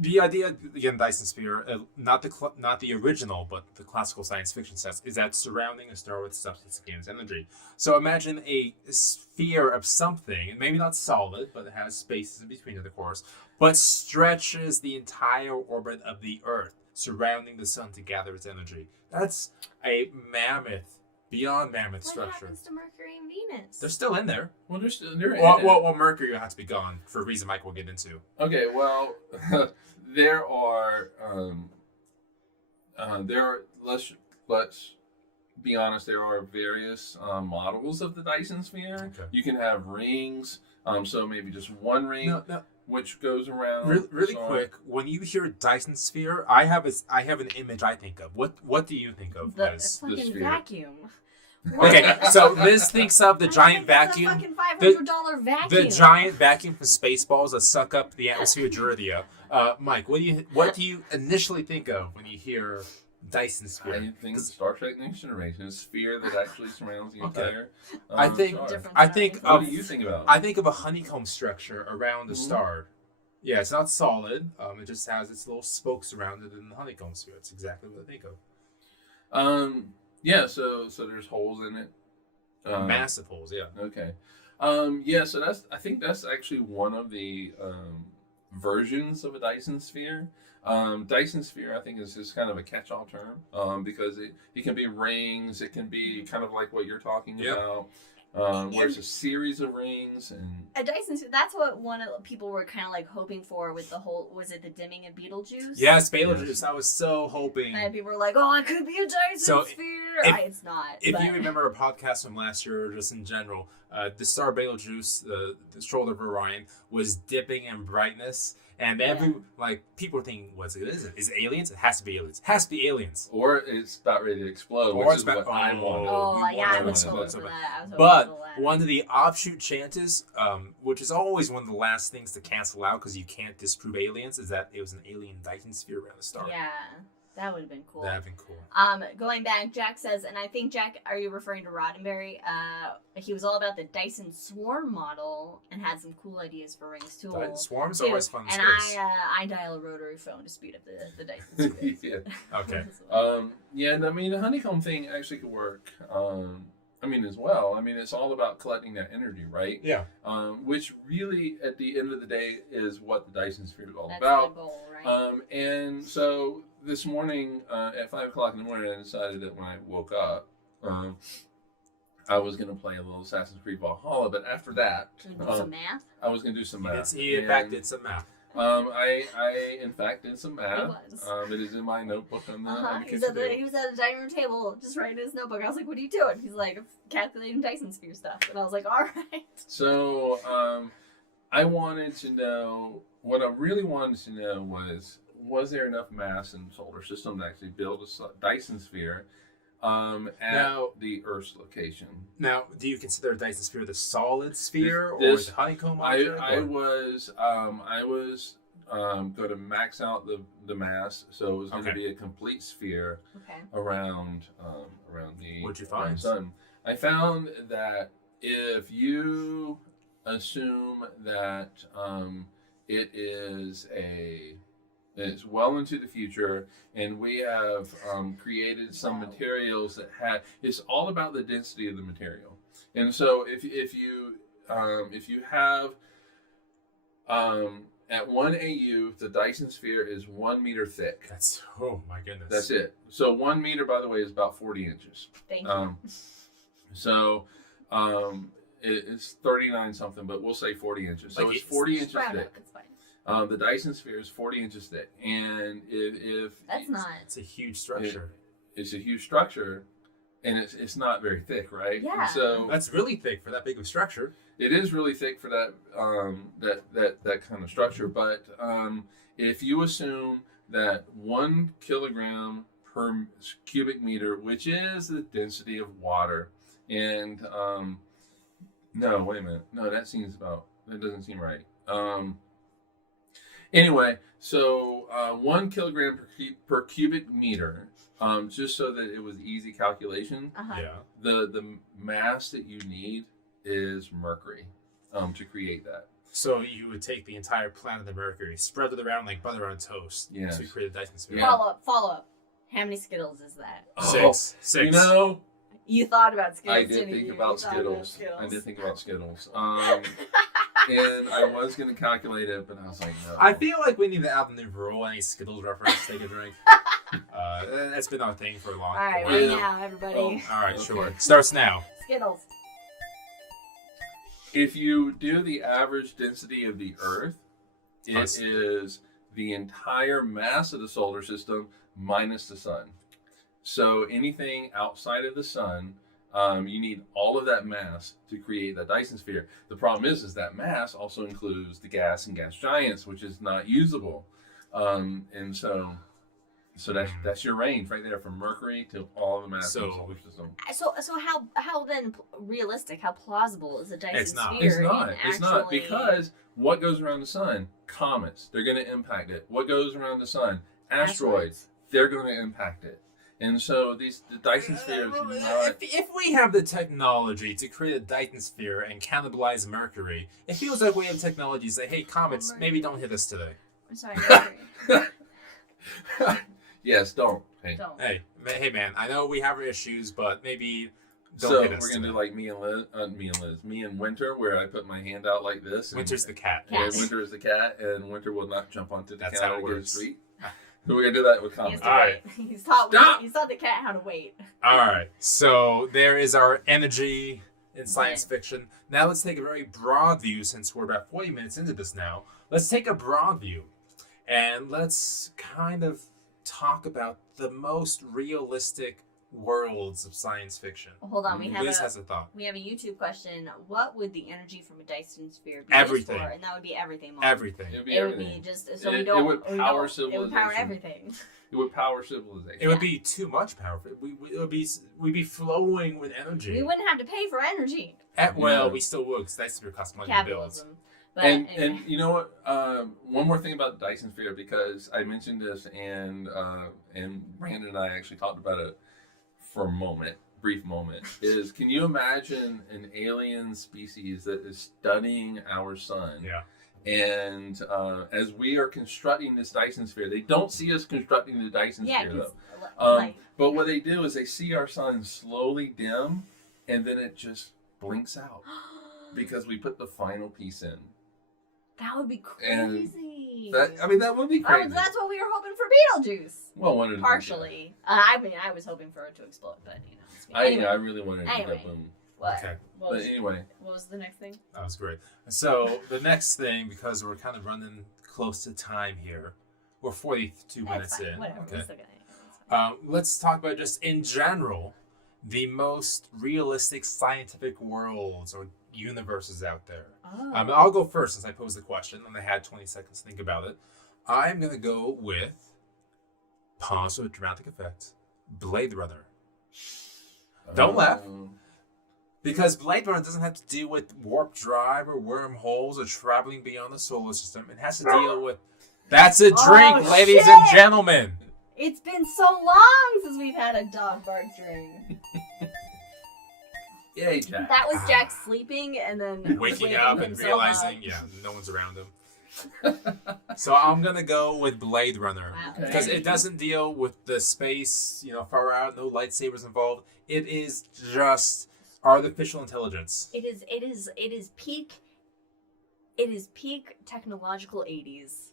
the idea, again, Dyson sphere, not the original, but the classical science fiction says, is that surrounding a star with substance gains energy. So imagine a sphere of something, maybe not solid, but it has spaces in between it, of course, but stretches the entire orbit of the Earth, surrounding the sun to gather its energy. That's a beyond mammoth structure. What happens to Mercury and Venus? They're still in there. Well, they're well, Mercury will have to be gone for a reason Mike will get into. Okay, well, there are let's be honest. There are various models of the Dyson sphere. Okay. You can have rings. So maybe just one ring. Which goes around. Really quick, when you hear Dyson sphere, I have an image I think of. What do you think of as the fucking vacuum? Okay, so Liz thinks of the giant vacuum. It's a fucking $500 vacuum. The giant vacuum from Spaceballs that suck up the atmosphere of Gyridia. Mike, what do you initially think of when you hear Dyson sphere? I think Star Trek Next Generation, a sphere that actually surrounds the entire. I think. What do you think about? I think of a honeycomb structure around the star. Yeah, it's not solid. It just has its little spokes around it in the honeycomb sphere. It's exactly what I think of. Yeah. So there's holes in it. Massive holes. Yeah. Okay. Yeah. So I think that's actually one of the versions of a Dyson sphere. Dyson sphere, I think, is just kind of a catch-all term because it can be rings. It can be kind of like what you're talking about, where it's a series of rings. And a Dyson sphere, that's what one of the people were kind of like hoping for with the whole, was it the dimming of Beetlejuice? Yes, Beetlejuice. I was so hoping. And people were like, oh, it could be a Dyson sphere. It's not. If you remember a podcast from last year, or just in general, the star Betelgeuse, the shoulder of Orion, was dipping in brightness. And people were thinking, what is it? Is it aliens? It has to be aliens. It has to be aliens. Or it's about ready to explode, which is what I want. I was hoping for that. But one of the offshoot chances, which is always one of the last things to cancel out because you can't disprove aliens, is that it was an alien Dyson sphere around the star. Yeah. That would have been cool. That would have been cool. Going back, Jack says, and I think, Jack, are you referring to Roddenberry? He was all about the Dyson Swarm model and had some cool ideas for rings, too. Swarm's always fun in space. And I dial a rotary phone to speed up the Dyson Sphere. Yeah. Okay. Yeah, and I mean, the honeycomb thing actually could work. As well. It's all about collecting that energy, right? Yeah. Which really, at the end of the day, is what the Dyson Sphere is all That's about. The goal, right? And so this morning at 5 o'clock in the morning, I decided that when I woke up, I was going to play a little Assassin's Creed Valhalla. But after that, some math. I was going to do some math. He in fact did some math. I in fact did some math. It was. It is in my notebook on the He was at the dining room table just writing in his notebook. I was like, what are you doing? He's like, calculating Dyson Sphere stuff. And I was like, all right. So I wanted to know, what I really wanted to know was there enough mass in the solar system to actually build a Dyson Sphere at the Earth's location? Now, do you consider a Dyson Sphere the solid sphere or the honeycomb object? I was going to max out the mass, so it was going to be a complete sphere around around the What'd you find? sun. I found that if you assume that it's well into the future, and we have created some materials that it's all about the density of the material. And so if you have at 1 AU, the Dyson Sphere is 1 meter thick. That's, oh my goodness. That's it. So 1 meter, by the way, is about 40 inches. Thank you. So it's 39 something, but we'll say 40 inches. So it's 40 inches thick. It's fine. The Dyson Sphere is 40 inches thick, and if that's not. It's a huge structure. It's a huge structure, and it's not very thick, right? Yeah. And so that's really thick for that big of a structure. It is really thick for that that kind of structure. But if you assume that 1 kilogram per cubic meter, which is the density of water, and no, wait a minute, no, that doesn't seem right. Anyway, so 1 kilogram per cubic meter, just so that it was easy calculation. Uh-huh. Yeah. The mass that you need is mercury to create that. So you would take the entire planet of Mercury, spread it around like butter on toast, Yes. to create a Dyson Sphere. Yeah. Follow up. How many Skittles is that? Six. You know, You thought about Skittles. I did think about Skittles. I did think about Skittles. And I was going to calculate it, but I was like, no. I feel like we need to add a new rule, any Skittles reference, take a drink. That's been our thing for a long All right, while. right now, everybody. Oh. All right, Okay. sure. Starts now. Skittles. If you do the average density of the Earth, it Nice. is the entire mass of the solar system minus the sun. So anything outside of the sun, you need all of that mass to create that Dyson Sphere. The problem is that mass also includes the gas and gas giants, which is not usable. And so that's your range right there, from Mercury to all the mass of the solar system. So how then realistic? How plausible is a Dyson It's not. Sphere? It's not because what goes around the sun? Comets. They're going to impact it. What goes around the sun? Asteroids. They're going to impact it. And so the Dyson Sphere is not... If we have the technology to create a Dyson Sphere and cannibalize Mercury, it feels like we have technology to say, hey, comets, maybe don't hit us today. I'm sorry, Mercury. Yes, don't. Hey. Don't. Hey, man, I know we have our issues, but maybe don't So hit us we're going to today. do like me and Winter, where I put my hand out like this. And, Winter's the cat. Cat. and Winter is the cat, and Winter will not jump onto the That's counter how it to get a works. treat. So we're going to do that with He has comets. to All right. wait. He's Stop! taught the cat how to wait. All right, so there is our energy in science fiction. Now let's take a very broad view, since we're about 40 minutes into this now. Let's take a broad view, and let's kind of talk about the most realistic worlds of science fiction. Well, hold on, Liz has a thought. we have a YouTube question. What would the energy from a Dyson Sphere be Everything. used for? And that would be everything. Mom. Everything. It would be It would everything. be just so It- we don't. it would we power don't- It would power civilization. everything. It would power civilization. It would be too much power. We'd be flowing with energy. We wouldn't have to pay for energy. Well, Yeah. we still would, because Dyson Sphere costs money to build. Capitalism. But And anyway. you know what? One more thing about the Dyson Sphere, because I mentioned this, and Brandon and I actually talked about it for a brief moment, is can you imagine an alien species that is studying our sun? Yeah. And as we are constructing this Dyson Sphere, they don't see us constructing the Dyson yeah, Sphere, 'cause, though. like, But what they do is they see our sun slowly dim, and then it just blinks out because we put the final piece in. that would be And crazy. That would be crazy. That's what we were hoping for Beetlejuice. Well, one of the Partially. I was hoping for it to explode, but it's me. Anyway, I really wanted to do Anyway. that boom. what? Okay. What But was, anyway, what was the next thing? That was great. So the next thing, because we're kind of running close to time here, we're 42 That's minutes fine. in. Whatever. Okay. We're still gonna- it's fine. Let's talk about just in general the most realistic scientific worlds or universes out there. Oh. I'll go first since I posed the question and I had 20 seconds to think about it. I'm going to go with, pause with dramatic effect, Blade Runner. Don't laugh. Because Blade Runner doesn't have to deal with warp drive or wormholes or traveling beyond the solar system. It has to deal with... That's a drink, Oh, ladies shit! and gentlemen. It's been so long since we've had a dog bark dream. Yay, Jack. That was Jack sleeping and then Waking up and himself realizing, up. yeah, no one's around him. So I'm gonna go with Blade Runner Wow. because it doesn't deal with the space, far out, no lightsabers involved. It is just artificial intelligence. It is peak technological 80s.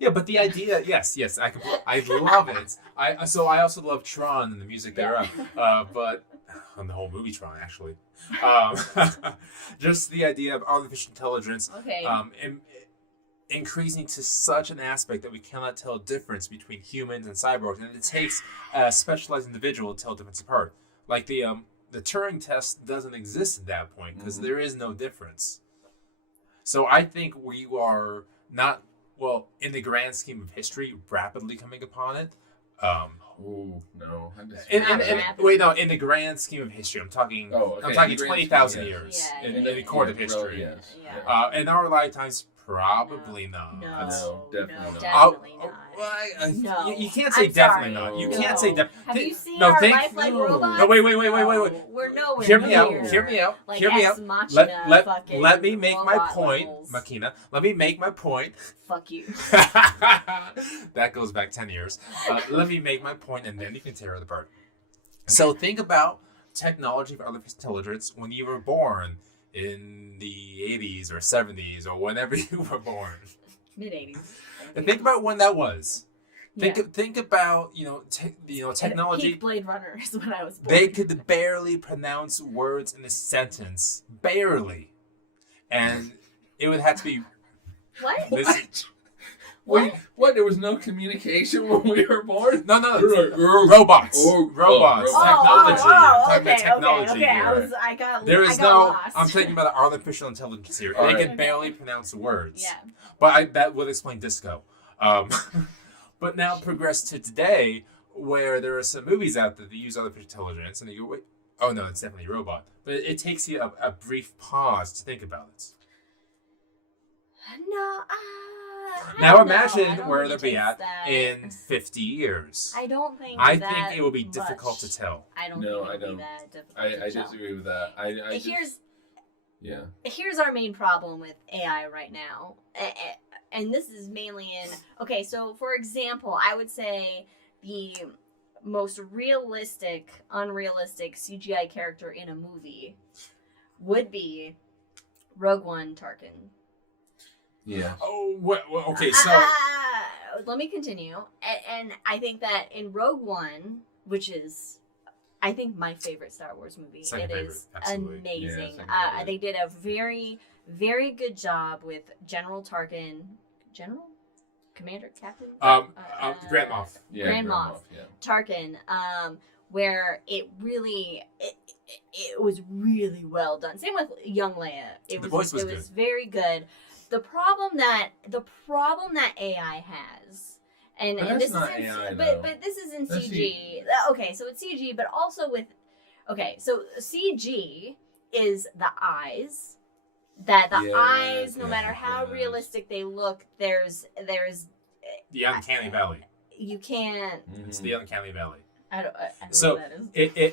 Yeah, but the idea, yes, I love it. I also love Tron and the music thereof, but on the whole movie Tron actually. Just the idea of artificial intelligence, Okay. increasing to such an aspect that we cannot tell difference between humans and cyborgs, and it takes a specialized individual to tell difference apart. Like the Turing test doesn't exist at that point because there is no difference. So I think we are not. Well, in the grand scheme of history, rapidly coming upon it. Oh no! In the grand scheme of history, I'm talking. Oh, okay. I'm talking In the grand 20,000 scheme, years Yeah, in the court of history. Yes. Yeah. In our lifetimes, probably not. No, definitely not. Definitely not. Well, No. you can't say I'm definitely sorry. not. You No. can't say definitely. Have you seen No, our think- lifelike no. robots? No, wait. We're nowhere Hear me out. near. Hear me out. Like Hear me Ex out. Machina fucking Let me make my robot point, levels. Makina. Let me make my point. Fuck you. That goes back 10 years. Let me make my point, and then you can tear it apart. So think about technology for artificial intelligence when you were born in the 80s or 70s or whenever you were born. Mid-80s. And think about when that was. Yeah. Think about technology. Peak Blade Runner is when I was born. They could barely pronounce words in a sentence, barely, and it would have to be. What? This, Wait, what? There was no communication when we were born? no, You're like, robots. Oh, Robots. robots. Technology. I'm talking okay, about technology okay. here. I got There is I got lost. I'm talking about artificial intelligence here. All They right. can barely pronounce words. Yeah. But that would explain disco. But now progress to today, where there are some movies out there that use artificial intelligence, and you go, wait, oh no, it's definitely a robot. But it takes you a brief pause to think about it. No. Now I imagine don't where think they'll it be at takes that. in 50 years. I don't think. I that think it will be much. difficult to tell. I don't No, think I it'll don't. be that difficult. I to tell. disagree with that. I just, yeah. Here's our main problem with AI right now. And this is mainly in... Okay, so for example, I would say the most unrealistic CGI character in a movie would be Rogue One Tarkin. Yeah. Oh, well, okay, so... Let me continue. And I think that in Rogue One, which is... I think my favorite Star Wars movie. Second It favorite, is absolutely. amazing. Yeah, second favorite. They did a very, very good job with General Tarkin. General? Commander? Captain? Grand Moff. Yeah. Grand Moff. Yeah. Tarkin. Where it really... It was really well done. Same with young Leia. The voice was it good. was very good. The problem that AI has, and But and that's this not is in, AI, but though. but this is in That's CG. Okay, so it's CG, but also with so CG is the eyes. That the Yeah, eyes, no yeah, matter how yes. realistic they look, there's The Uncanny Valley. you can't. It's the Uncanny Valley. I don't know So, what that is.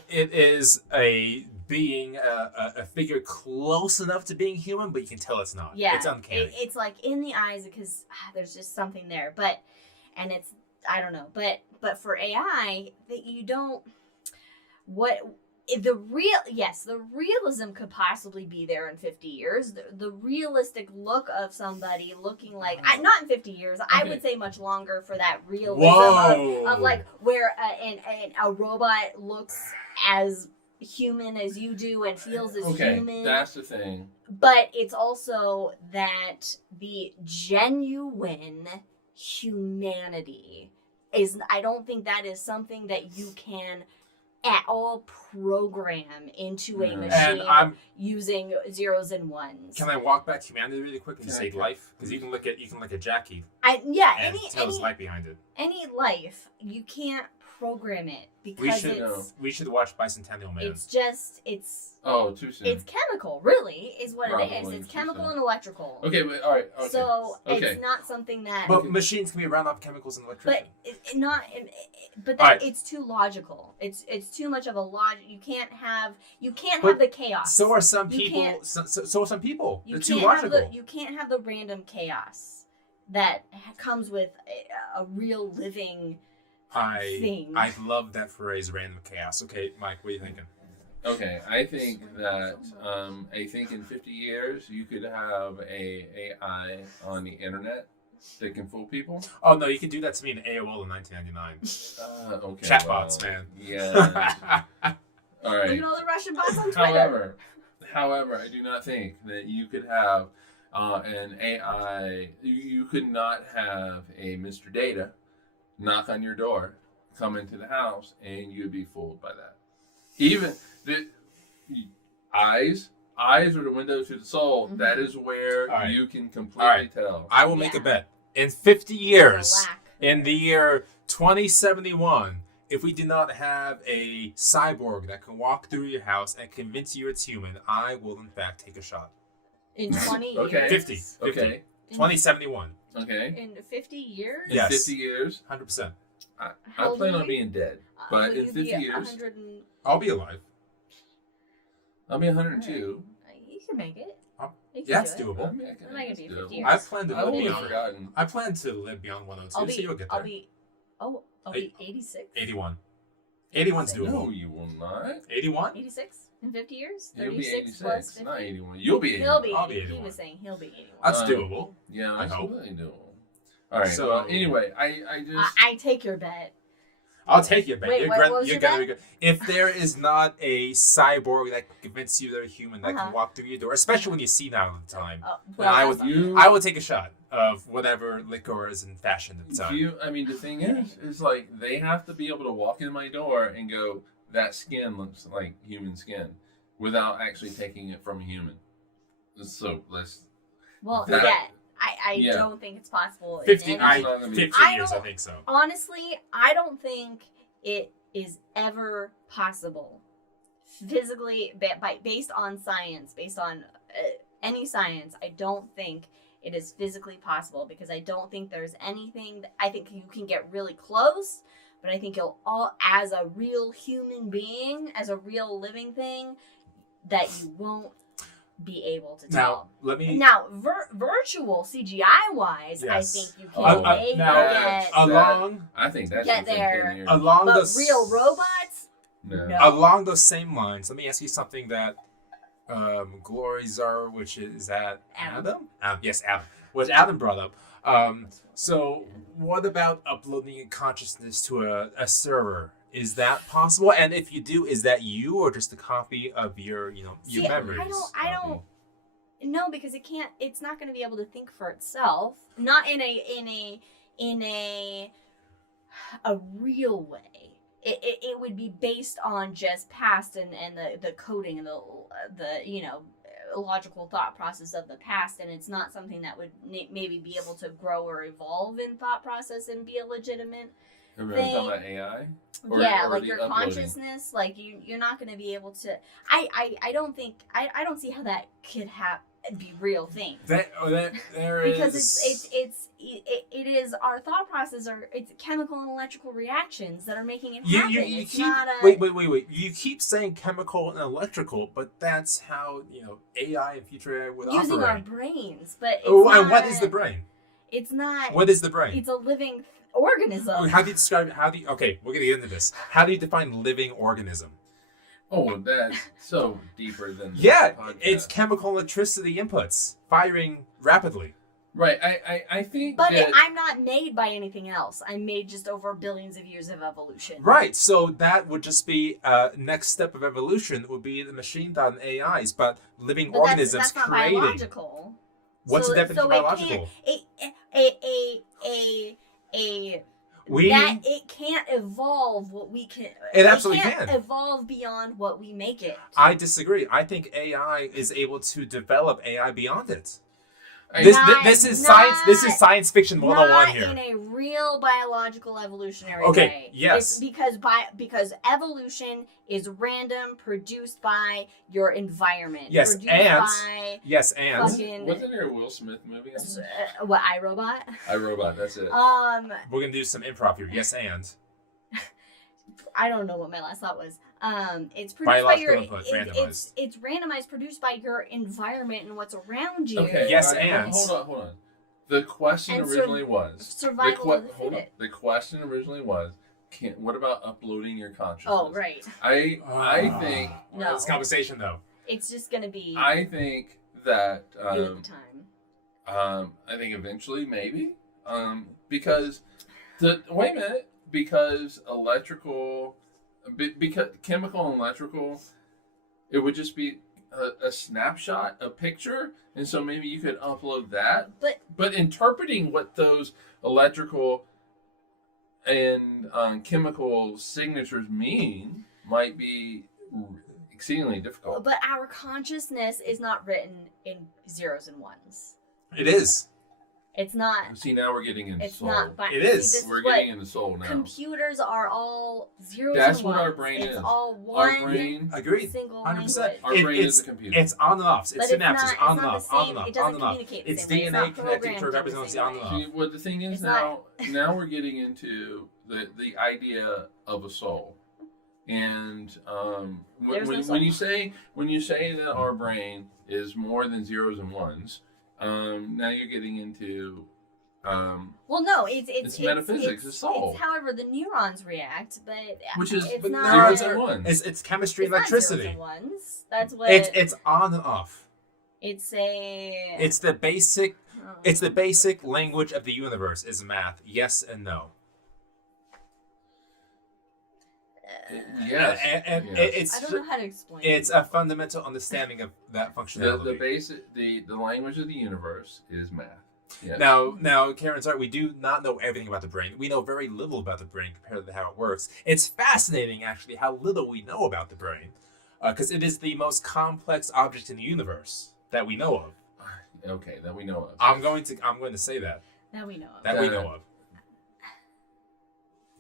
It is a being, a figure close enough to being human, but you can tell it's not. Yeah, It's uncanny. it's like in the eyes because there's just something there. And it's I don't know. But for AI, that you don't the realism could possibly be there in 50 years. The realistic look of somebody looking like not in 50 years. I Okay. would say much longer for that realism Whoa. of like where a robot looks as human as you do and feels as Okay, human. that's the thing. But it's also that the genuine humanity is, I don't think that is something that you can at all program into a Mhm. machine And I'm. using zeros and ones. Can I walk back humanity really quick and Can I- save life? Because you can look at Jackie Yeah, and tell his life behind it. any life, you can't program it because we should watch Bicentennial Man. it's just too soon. it's chemical, really, is what Probably it is. It's too chemical soon. and electrical. Okay, but all right. Okay. So okay. it's not something that. But machines can be around off chemicals and electricity. But Alright. it's too logical. It's too much of a logic. You can't have But the chaos. So are some You people. can't- So are some people. You They're too can't logical. you can't have the random chaos that comes with a real living thing. I love that phrase, random chaos. Okay, Mike, what are you thinking? Okay, I think that I think in 50 years you could have a AI on the internet that can fool people. Oh no, you can do that to me in AOL in 1999. Okay. Chatbots, man. Yeah. All right. Look at all the Russian bots on Twitter. However, I do not think that you could have an AI. You could not have a Mr. Data knock on your door, come into the house, and you'd be fooled by that. Even the eyes are the window to the soul. Mm-hmm. That is where All right. you can completely All right. tell. I will make a Yeah. bet. In 50 years, There's a lack. in the year 2071, if we do not have a cyborg that can walk through your house and convince you it's human, I will in fact take a shot. In 20 Okay. years. 50. Okay. 2071. Okay. In 50 years. Yeah. In Yes. 50 years, 100%. How I old plan are on we? being dead. Will But in you 50 be years, 100 and... I'll be alive. I'll be 102. You can make it. Oh, You can Yeah, it's do it. doable. I mean, I can I'm not gonna it's be doable. 50 years. I plan to I live would have beyond. forgotten. I plan to live beyond 102, so you'll get there. I'll be 86. 81. 81's doable. No, you will not. 81? 86 in 50 years? You'll be 36 plus 86, 50? not 81. You'll be 81. He'll be I'll be 80. He 81. was saying he'll be 81. That's Um, doable. Yeah, I that's hope. really doable. All right. So- Well, anyway, I just I take your bet. I'll take your bet. Wait, what was you're your gonna bet? be good. If there is not a cyborg that can convince you they're human that Uh-huh. can walk through your door, especially when you see that all the time, Oh, then I that's would not- you. I will take a shot of whatever liquor is in fashion at the time. I mean, the thing is like they have to be able to walk in my door and go, that skin looks like human skin, without actually taking it from a human. So let's. Well, that- yeah. I Yeah. don't think it's possible. in 50, any- I- not gonna be- 50 I years, I don't- think so. Honestly, I don't think it is ever possible physically based on science, based on any science. I don't think it is physically possible because I don't think there's anything I think you can get really close, but I think you'll all, as a real human being, as a real living thing, that you won't be able to Now, tell. let me. Now, virtual CGI wise, I Yes. think you Oh, can maybe now, get, along I think that's Get within there. 10 years. along but those real robots, No. no. along those same lines, let me ask you something that Glory Czar, which is that Adam. yes, Adam, which Adam brought up. So what about uploading your consciousness to a server? Is that possible? And if you do, is that you or just a copy of your See, memories? I don't. No, because it can't. It's not going to be able to think for itself. Not in a real way. It would be based on just past and the coding and the logical thought process of the past, and it's not something that would maybe be able to grow or evolve in thought process and be a legitimate. Everyone talking about AI? Yeah, or like the your uploading? consciousness, like you're not going to be able to. I don't think I don't see how that could be real thing. There Because is it is our thought process it's chemical and electrical reactions that are making it you happen. keep It's not a, wait. You keep saying chemical and electrical, but that's how AI and future AI would using our operate. brains, but it's Oh, not, and what is the brain? It's not. What is the brain? It's a living organism. How do you describe it? Okay, we're gonna get into this. How do you define living organism? Oh, that's so deeper than the Yeah, podcast. it's chemical electricity inputs firing rapidly. Right. I think But that I'm not made by anything else. I'm made just over billions of years of evolution. Right, so that would just be next step of evolution would be the machine done AIs, but living But organisms that's not creating. biological. What's the definition of it biological? It can't evolve what we can. It absolutely can't can. evolve beyond what we make it. I disagree. I think AI is able to develop AI beyond it. This is science. This is science fiction 101 not here. in a real biological evolutionary Okay, way. yes. It's because evolution is random, produced by your environment. Yes, produced and by fucking. Wasn't there a Will Smith movie? What, iRobot? iRobot. That's it. We're gonna do some improv here. Yes, and. I don't know what my last thought was. It's produced by your randomized. It's randomized, produced by your environment and what's around you. Okay. Yes, right, and. Hold on. The question originally was survival of the fittest. The question originally was, what about uploading your consciousness? Oh, right. I think no. This conversation though. It's just gonna be. I think that you at the time. I think eventually maybe because wait a minute, because electrical, because chemical and electrical, it would just be a snapshot, a picture, and so maybe you could upload that. But interpreting what those electrical and chemical signatures mean might be exceedingly difficult. But our consciousness is not written in zeros and ones. It is. It's not. See, now we're getting into soul. Not. It is. See, we're getting into soul now. Computers are all zeros That's and what ones. our brain it's is. all one. Our brain. Agreed. Single 100%. language. Our brain is a computer. It's on and off. It's synapses. On and off. On and off. It doesn't On and off. communicate the It's same way. DNA It's not connecting to programmed represents the the same on and way. off. See, what the thing is It's now we're getting into the idea of a soul, and when you say that our brain is more than zeros and ones, now you're getting into well, no, it's metaphysics. It's soul. It's however the neurons react, but Which is it's but not zeros and ones. It's chemistry and it's not zeros electricity. and ones. That's what It's on and off. it's a. It's the basic. Oh. It's the basic language of the universe is math. Yes and no. Yes, and yes. it's I don't know how to explain. it's a fundamental understanding of that functionality. the basic the language of the universe is math. Yes. Now, Karen, sorry, we do not know everything about the brain. We know very little about the brain compared to how it works. It's fascinating, actually, how little we know about the brain, because it is the most complex object in the universe that we know of. Okay, that we know of. I'm going to say that. That we know of. That we know of.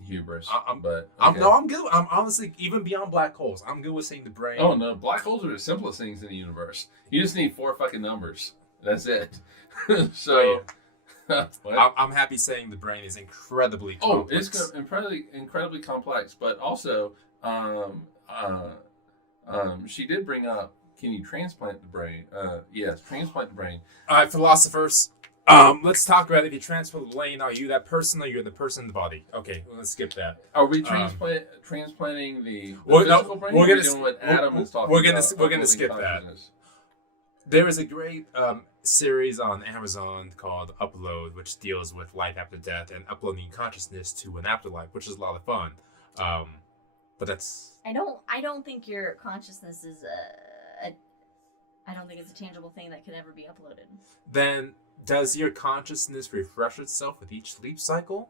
Hubris. I'm good. I'm good. I'm honestly, even beyond black holes, I'm good with saying the brain. Oh no, black holes are the simplest things in the universe. You just need 4 fucking numbers. That's it. So, I'm happy saying the brain is incredibly complex. It's incredibly complex, but also, she did bring up, can you transplant the brain? Yes, transplant the brain. All right, philosophers. Let's talk about if you transplant the brain, are you that person or you're the person in the body? Okay, let's skip that. Are we transplanting the physical brain? We're gonna doing what Adam is talking we're about. We're gonna skip that. There is a great series on Amazon called Upload, which deals with life after death and uploading consciousness to an afterlife, which is a lot of fun. But that's. I don't think your consciousness is I don't think it's a tangible thing that can ever be uploaded. Then does your consciousness refresh itself with each sleep cycle?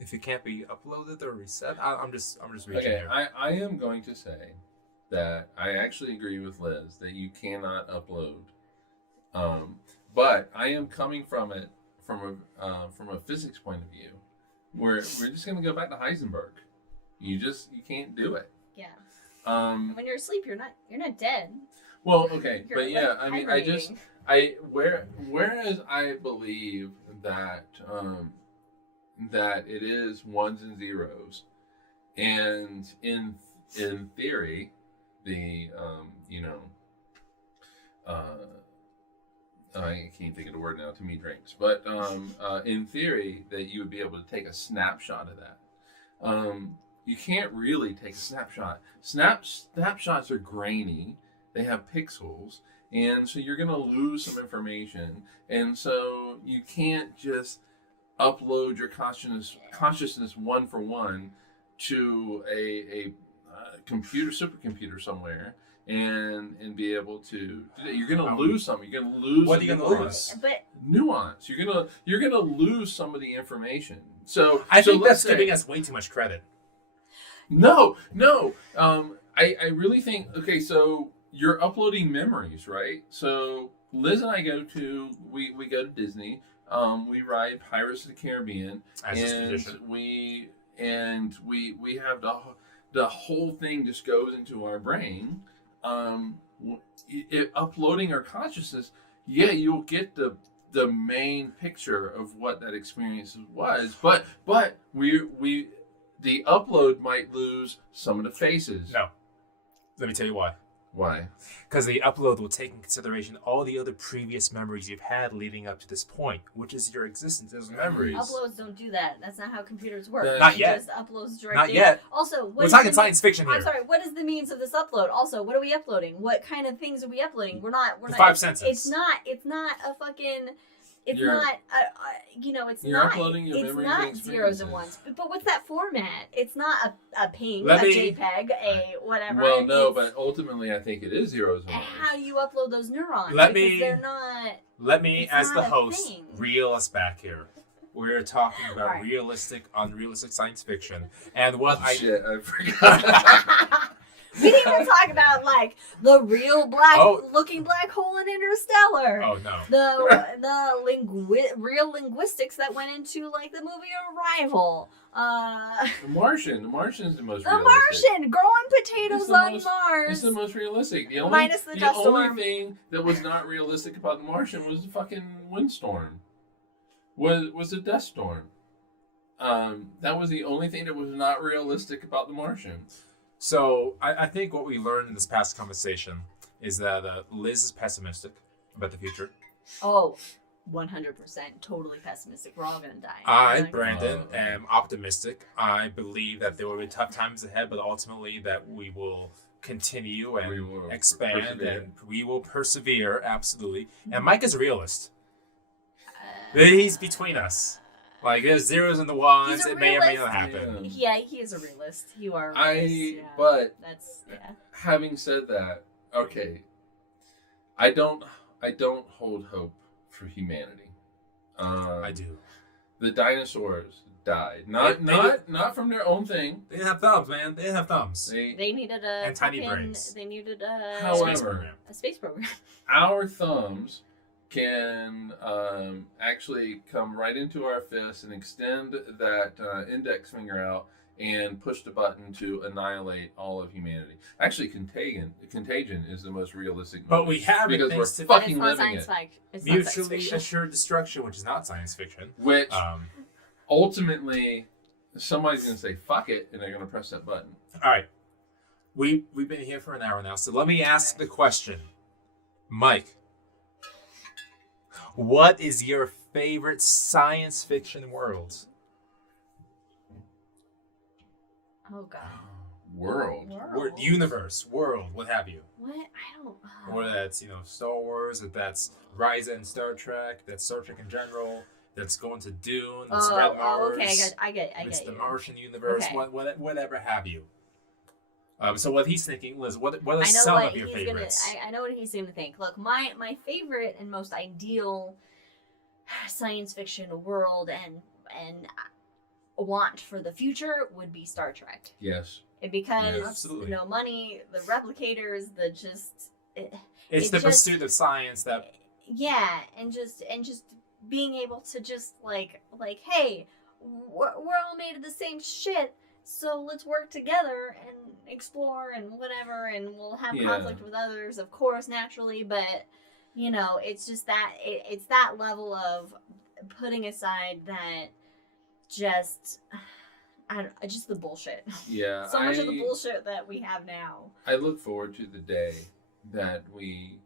If it can't be uploaded or reset, I'm just reaching Okay, here. I am going to say that I actually agree with Liz that you cannot upload. But I am coming from it from a physics point of view, where we're just going to go back to Heisenberg. You can't do it. Yeah. When you're asleep, you're not dead. Well, okay, You're but yeah, I mean, whereas I believe that that it is ones and zeros, and in theory, the I can't think of the word now. Too many drinks, but in theory, that you would be able to take a snapshot of that. You can't really take a snapshot. Snapshots are grainy. They have pixels, and so you're going to lose some information. And so you can't just upload your consciousness one for one to a computer, supercomputer somewhere, and be able to do that. You're going to lose some. You're going to lose. What are you going to lose? But nuance. You're gonna lose some of the information. So I think that's say, giving us way too much credit. No. I really think, okay, so you're uploading memories, right? So Liz and I go to Disney. We ride Pirates of the Caribbean, we have the whole thing just goes into our brain. Uploading our consciousness, you'll get the main picture of what that experience was, but the upload might lose some of the faces. No, let me tell you why. Why? Because the upload will take in consideration all the other previous memories you've had leading up to this point, which is your existence as memories. Uploads don't do that. That's not how computers work. Not yet. Just uploads directly. Not yet. Also, we're talking science fiction here. I'm sorry. What is the means of this upload? Also, what are we uploading? What kind of things are we uploading? We're not. The five senses. It's not a fucking. It's You're not. Uploading your it's memories not and zeros and ones. But what's that format? It's not a ping, Let a me- JPEG, a whatever. Well, no, It's but ultimately, I think it is zeros and ones. how do you upload those neurons? Let Because me- they're not. Let me, It's as not the a host, thing. reel us back here. We're talking about Alright. realistic, unrealistic science fiction, and what I Shit, I forgot. We didn't even talk about like the real looking black hole in Interstellar. Oh no. The real linguistics that went into like the movie Arrival. The Martian is the most The realistic. Martian growing potatoes on It's Mars. the most realistic. The only, Minus the dust only storm. thing that was not realistic about the Martian was the fucking windstorm. Was the dust storm. That was the only thing that was not realistic about the Martian. So I think what we learned in this past conversation is that Liz is pessimistic about the future. Oh, 100% totally pessimistic. We're all gonna die. I, Brandon, am optimistic. I believe that there will be tough times ahead, but ultimately that we will continue and We will expand persevere. and we will persevere, absolutely. And Mike is a realist. He's between us. Like, there's zeros and the ones. He's a It may or may realist. not happen. Yeah, he is a realist. You are a realist. Yeah. But That's having said that, okay, I don't hold hope for humanity. I do. The dinosaurs died. They Not from their own thing. They didn't have thumbs, man. They didn't have thumbs. They They needed a And tiny fucking- brains. They needed a However, Space program. space program. our thumbs can actually come right into our fist and extend that index finger out and push the button to annihilate all of humanity. Actually, Contagion is the most realistic movie. But we have it because we're thanks to But fucking it's not living science it. fiction. It's not science mutually fiction. assured destruction, which is not science fiction. Which Um, ultimately, somebody's going to say, fuck it, and they're going to press that button. all right. We've been here for an hour now, so let me ask the question. Mike, what is your favorite science fiction world? Oh god. World. Universe, world, what have you? What? I don't. Or that's, Star Wars, if that's Rise and Star Trek, that's Star Trek in general, that's going to Dune, that's Red Mars. Okay. I get It's the you. Martian universe, Okay. whatever have you. So what he's thinking, Liz, what are I know some what of your he's favorites? gonna. I know what he's gonna think. Look, my favorite and most ideal science fiction world and want for the future would be Star Trek. Yes. Because Yeah, absolutely. money, the replicators, the just It's it the just- pursuit of science that yeah, and just being able to just like hey, we're all made of the same shit, so let's work together and explore and whatever, and we'll have Yeah. conflict with others, of course, naturally, but it's just that it's that level of putting aside that just just the bullshit. Yeah. So much of the bullshit that we have now. I look forward to the day that we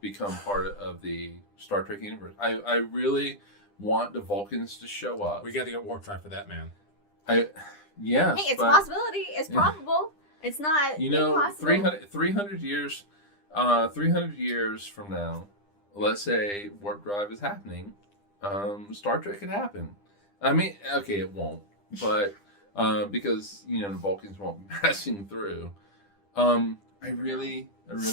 become part of the Star Trek universe. I really want the Vulcans to show up. we got to get warp drive for that, man. Yes, Hey, it's a but, possibility. It's Yeah. probable. It's not impossible. 300 years, 300 years from now, let's say warp drive is happening, Star Trek could happen. I mean, okay, it won't, but because the Vulcans won't be passing through. I really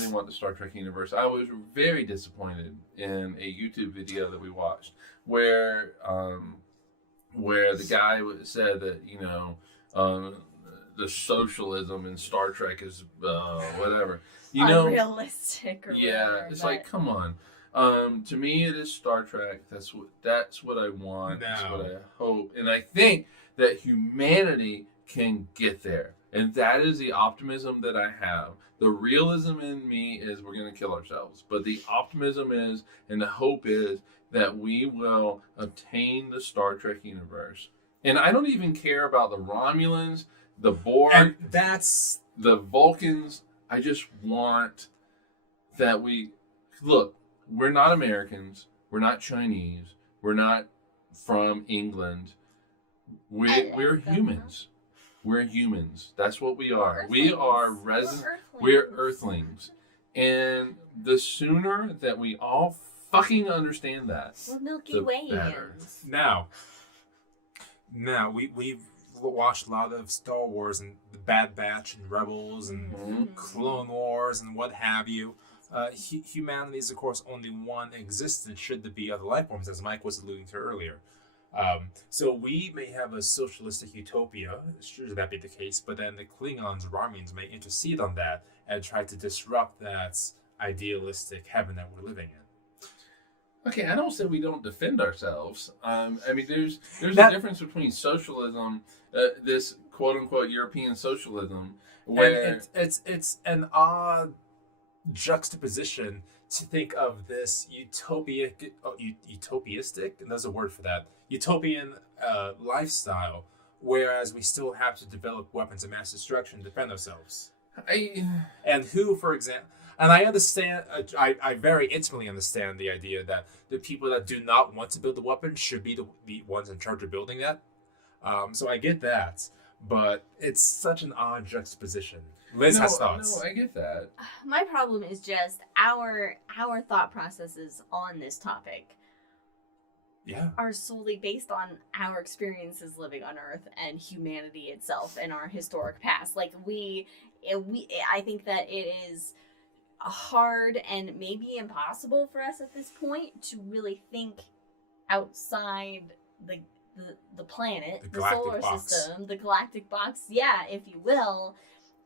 want the Star Trek universe. I was very disappointed in a YouTube video that we watched where the guy said that the socialism in Star Trek is whatever. You know, unrealistic. Or yeah, whatever, it's but like, come on. To me, it is Star Trek. That's what I want. That's what I hope, and I think that humanity can get there, and that is the optimism that I have. The realism in me is we're going to kill ourselves, but the optimism is, and the hope is that we will obtain the Star Trek universe. And I don't even care about the Romulans, the Borg, and that's the Vulcans. I just want that we look. We're not Americans. We're not Chinese. We're not from England. We're humans. We're humans. That's what we are. We are We're Earthlings. And the sooner that we all fucking understand that, we're Milky the Wayans. better. Now we've watched a lot of Star Wars and the Bad Batch and Rebels and Clone Wars and what have you. Humanity is, of course, only one existence should there be other life forms, as Mike was alluding to earlier. So we may have a socialistic utopia, should that be the case, but then the Klingons, Romulans may intercede on that and try to disrupt that idealistic heaven that we're living in. Okay, I don't say we don't defend ourselves. I mean, there's a difference between socialism, this quote unquote European socialism, where it's an odd juxtaposition to think of this utopianistic, and there's a word for that, utopian lifestyle, whereas we still have to develop weapons of mass destruction to defend ourselves. And who, for example, and I understand, I very intimately understand the idea that the people that do not want to build the weapon should be the ones in charge of building that. So I get that, but it's such an odd juxtaposition. Liz has thoughts. No, I get that. My problem is just our thought processes on this topic are solely based on our experiences living on Earth and humanity itself and our historic past. Like I think that it is hard and maybe impossible for us at this point to really think outside the planet, the solar system, the galactic box, if you will,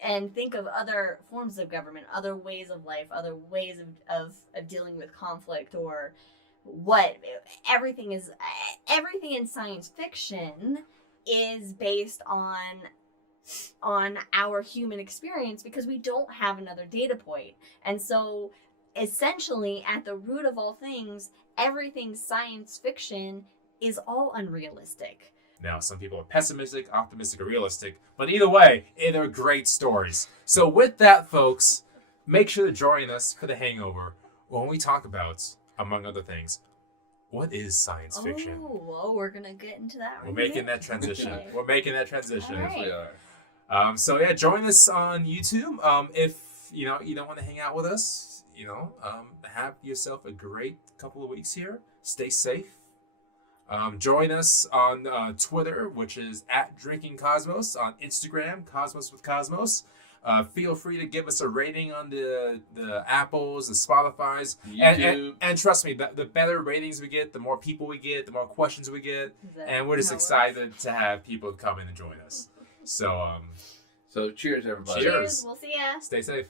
and think of other forms of government, other ways of life, other ways of dealing with conflict, or what everything in science fiction is based on our human experience, because we don't have another data point. And so essentially at the root of all things, everything science fiction is all unrealistic. Now, some people are pessimistic, optimistic, or realistic, but either way, they're great stories. So with that, folks, make sure to join us for The Hangover when we talk about, among other things, what is science fiction? Oh, we're going to get into that. We're making that transition. We're making that transition. All right. Yes, we are. So yeah, join us on YouTube. If you don't want to hang out with us, have yourself a great couple of weeks here. Stay safe. Join us on Twitter, which is @DrinkingCosmos, on Instagram, Cosmos with Cosmos. Feel free to give us a rating on the Apples, the Spotifys, and trust me, the better ratings we get, the more people we get, the more questions we get, and we're just excited to have people come in and join us. So cheers, everybody. Cheers. We'll see ya. Stay safe.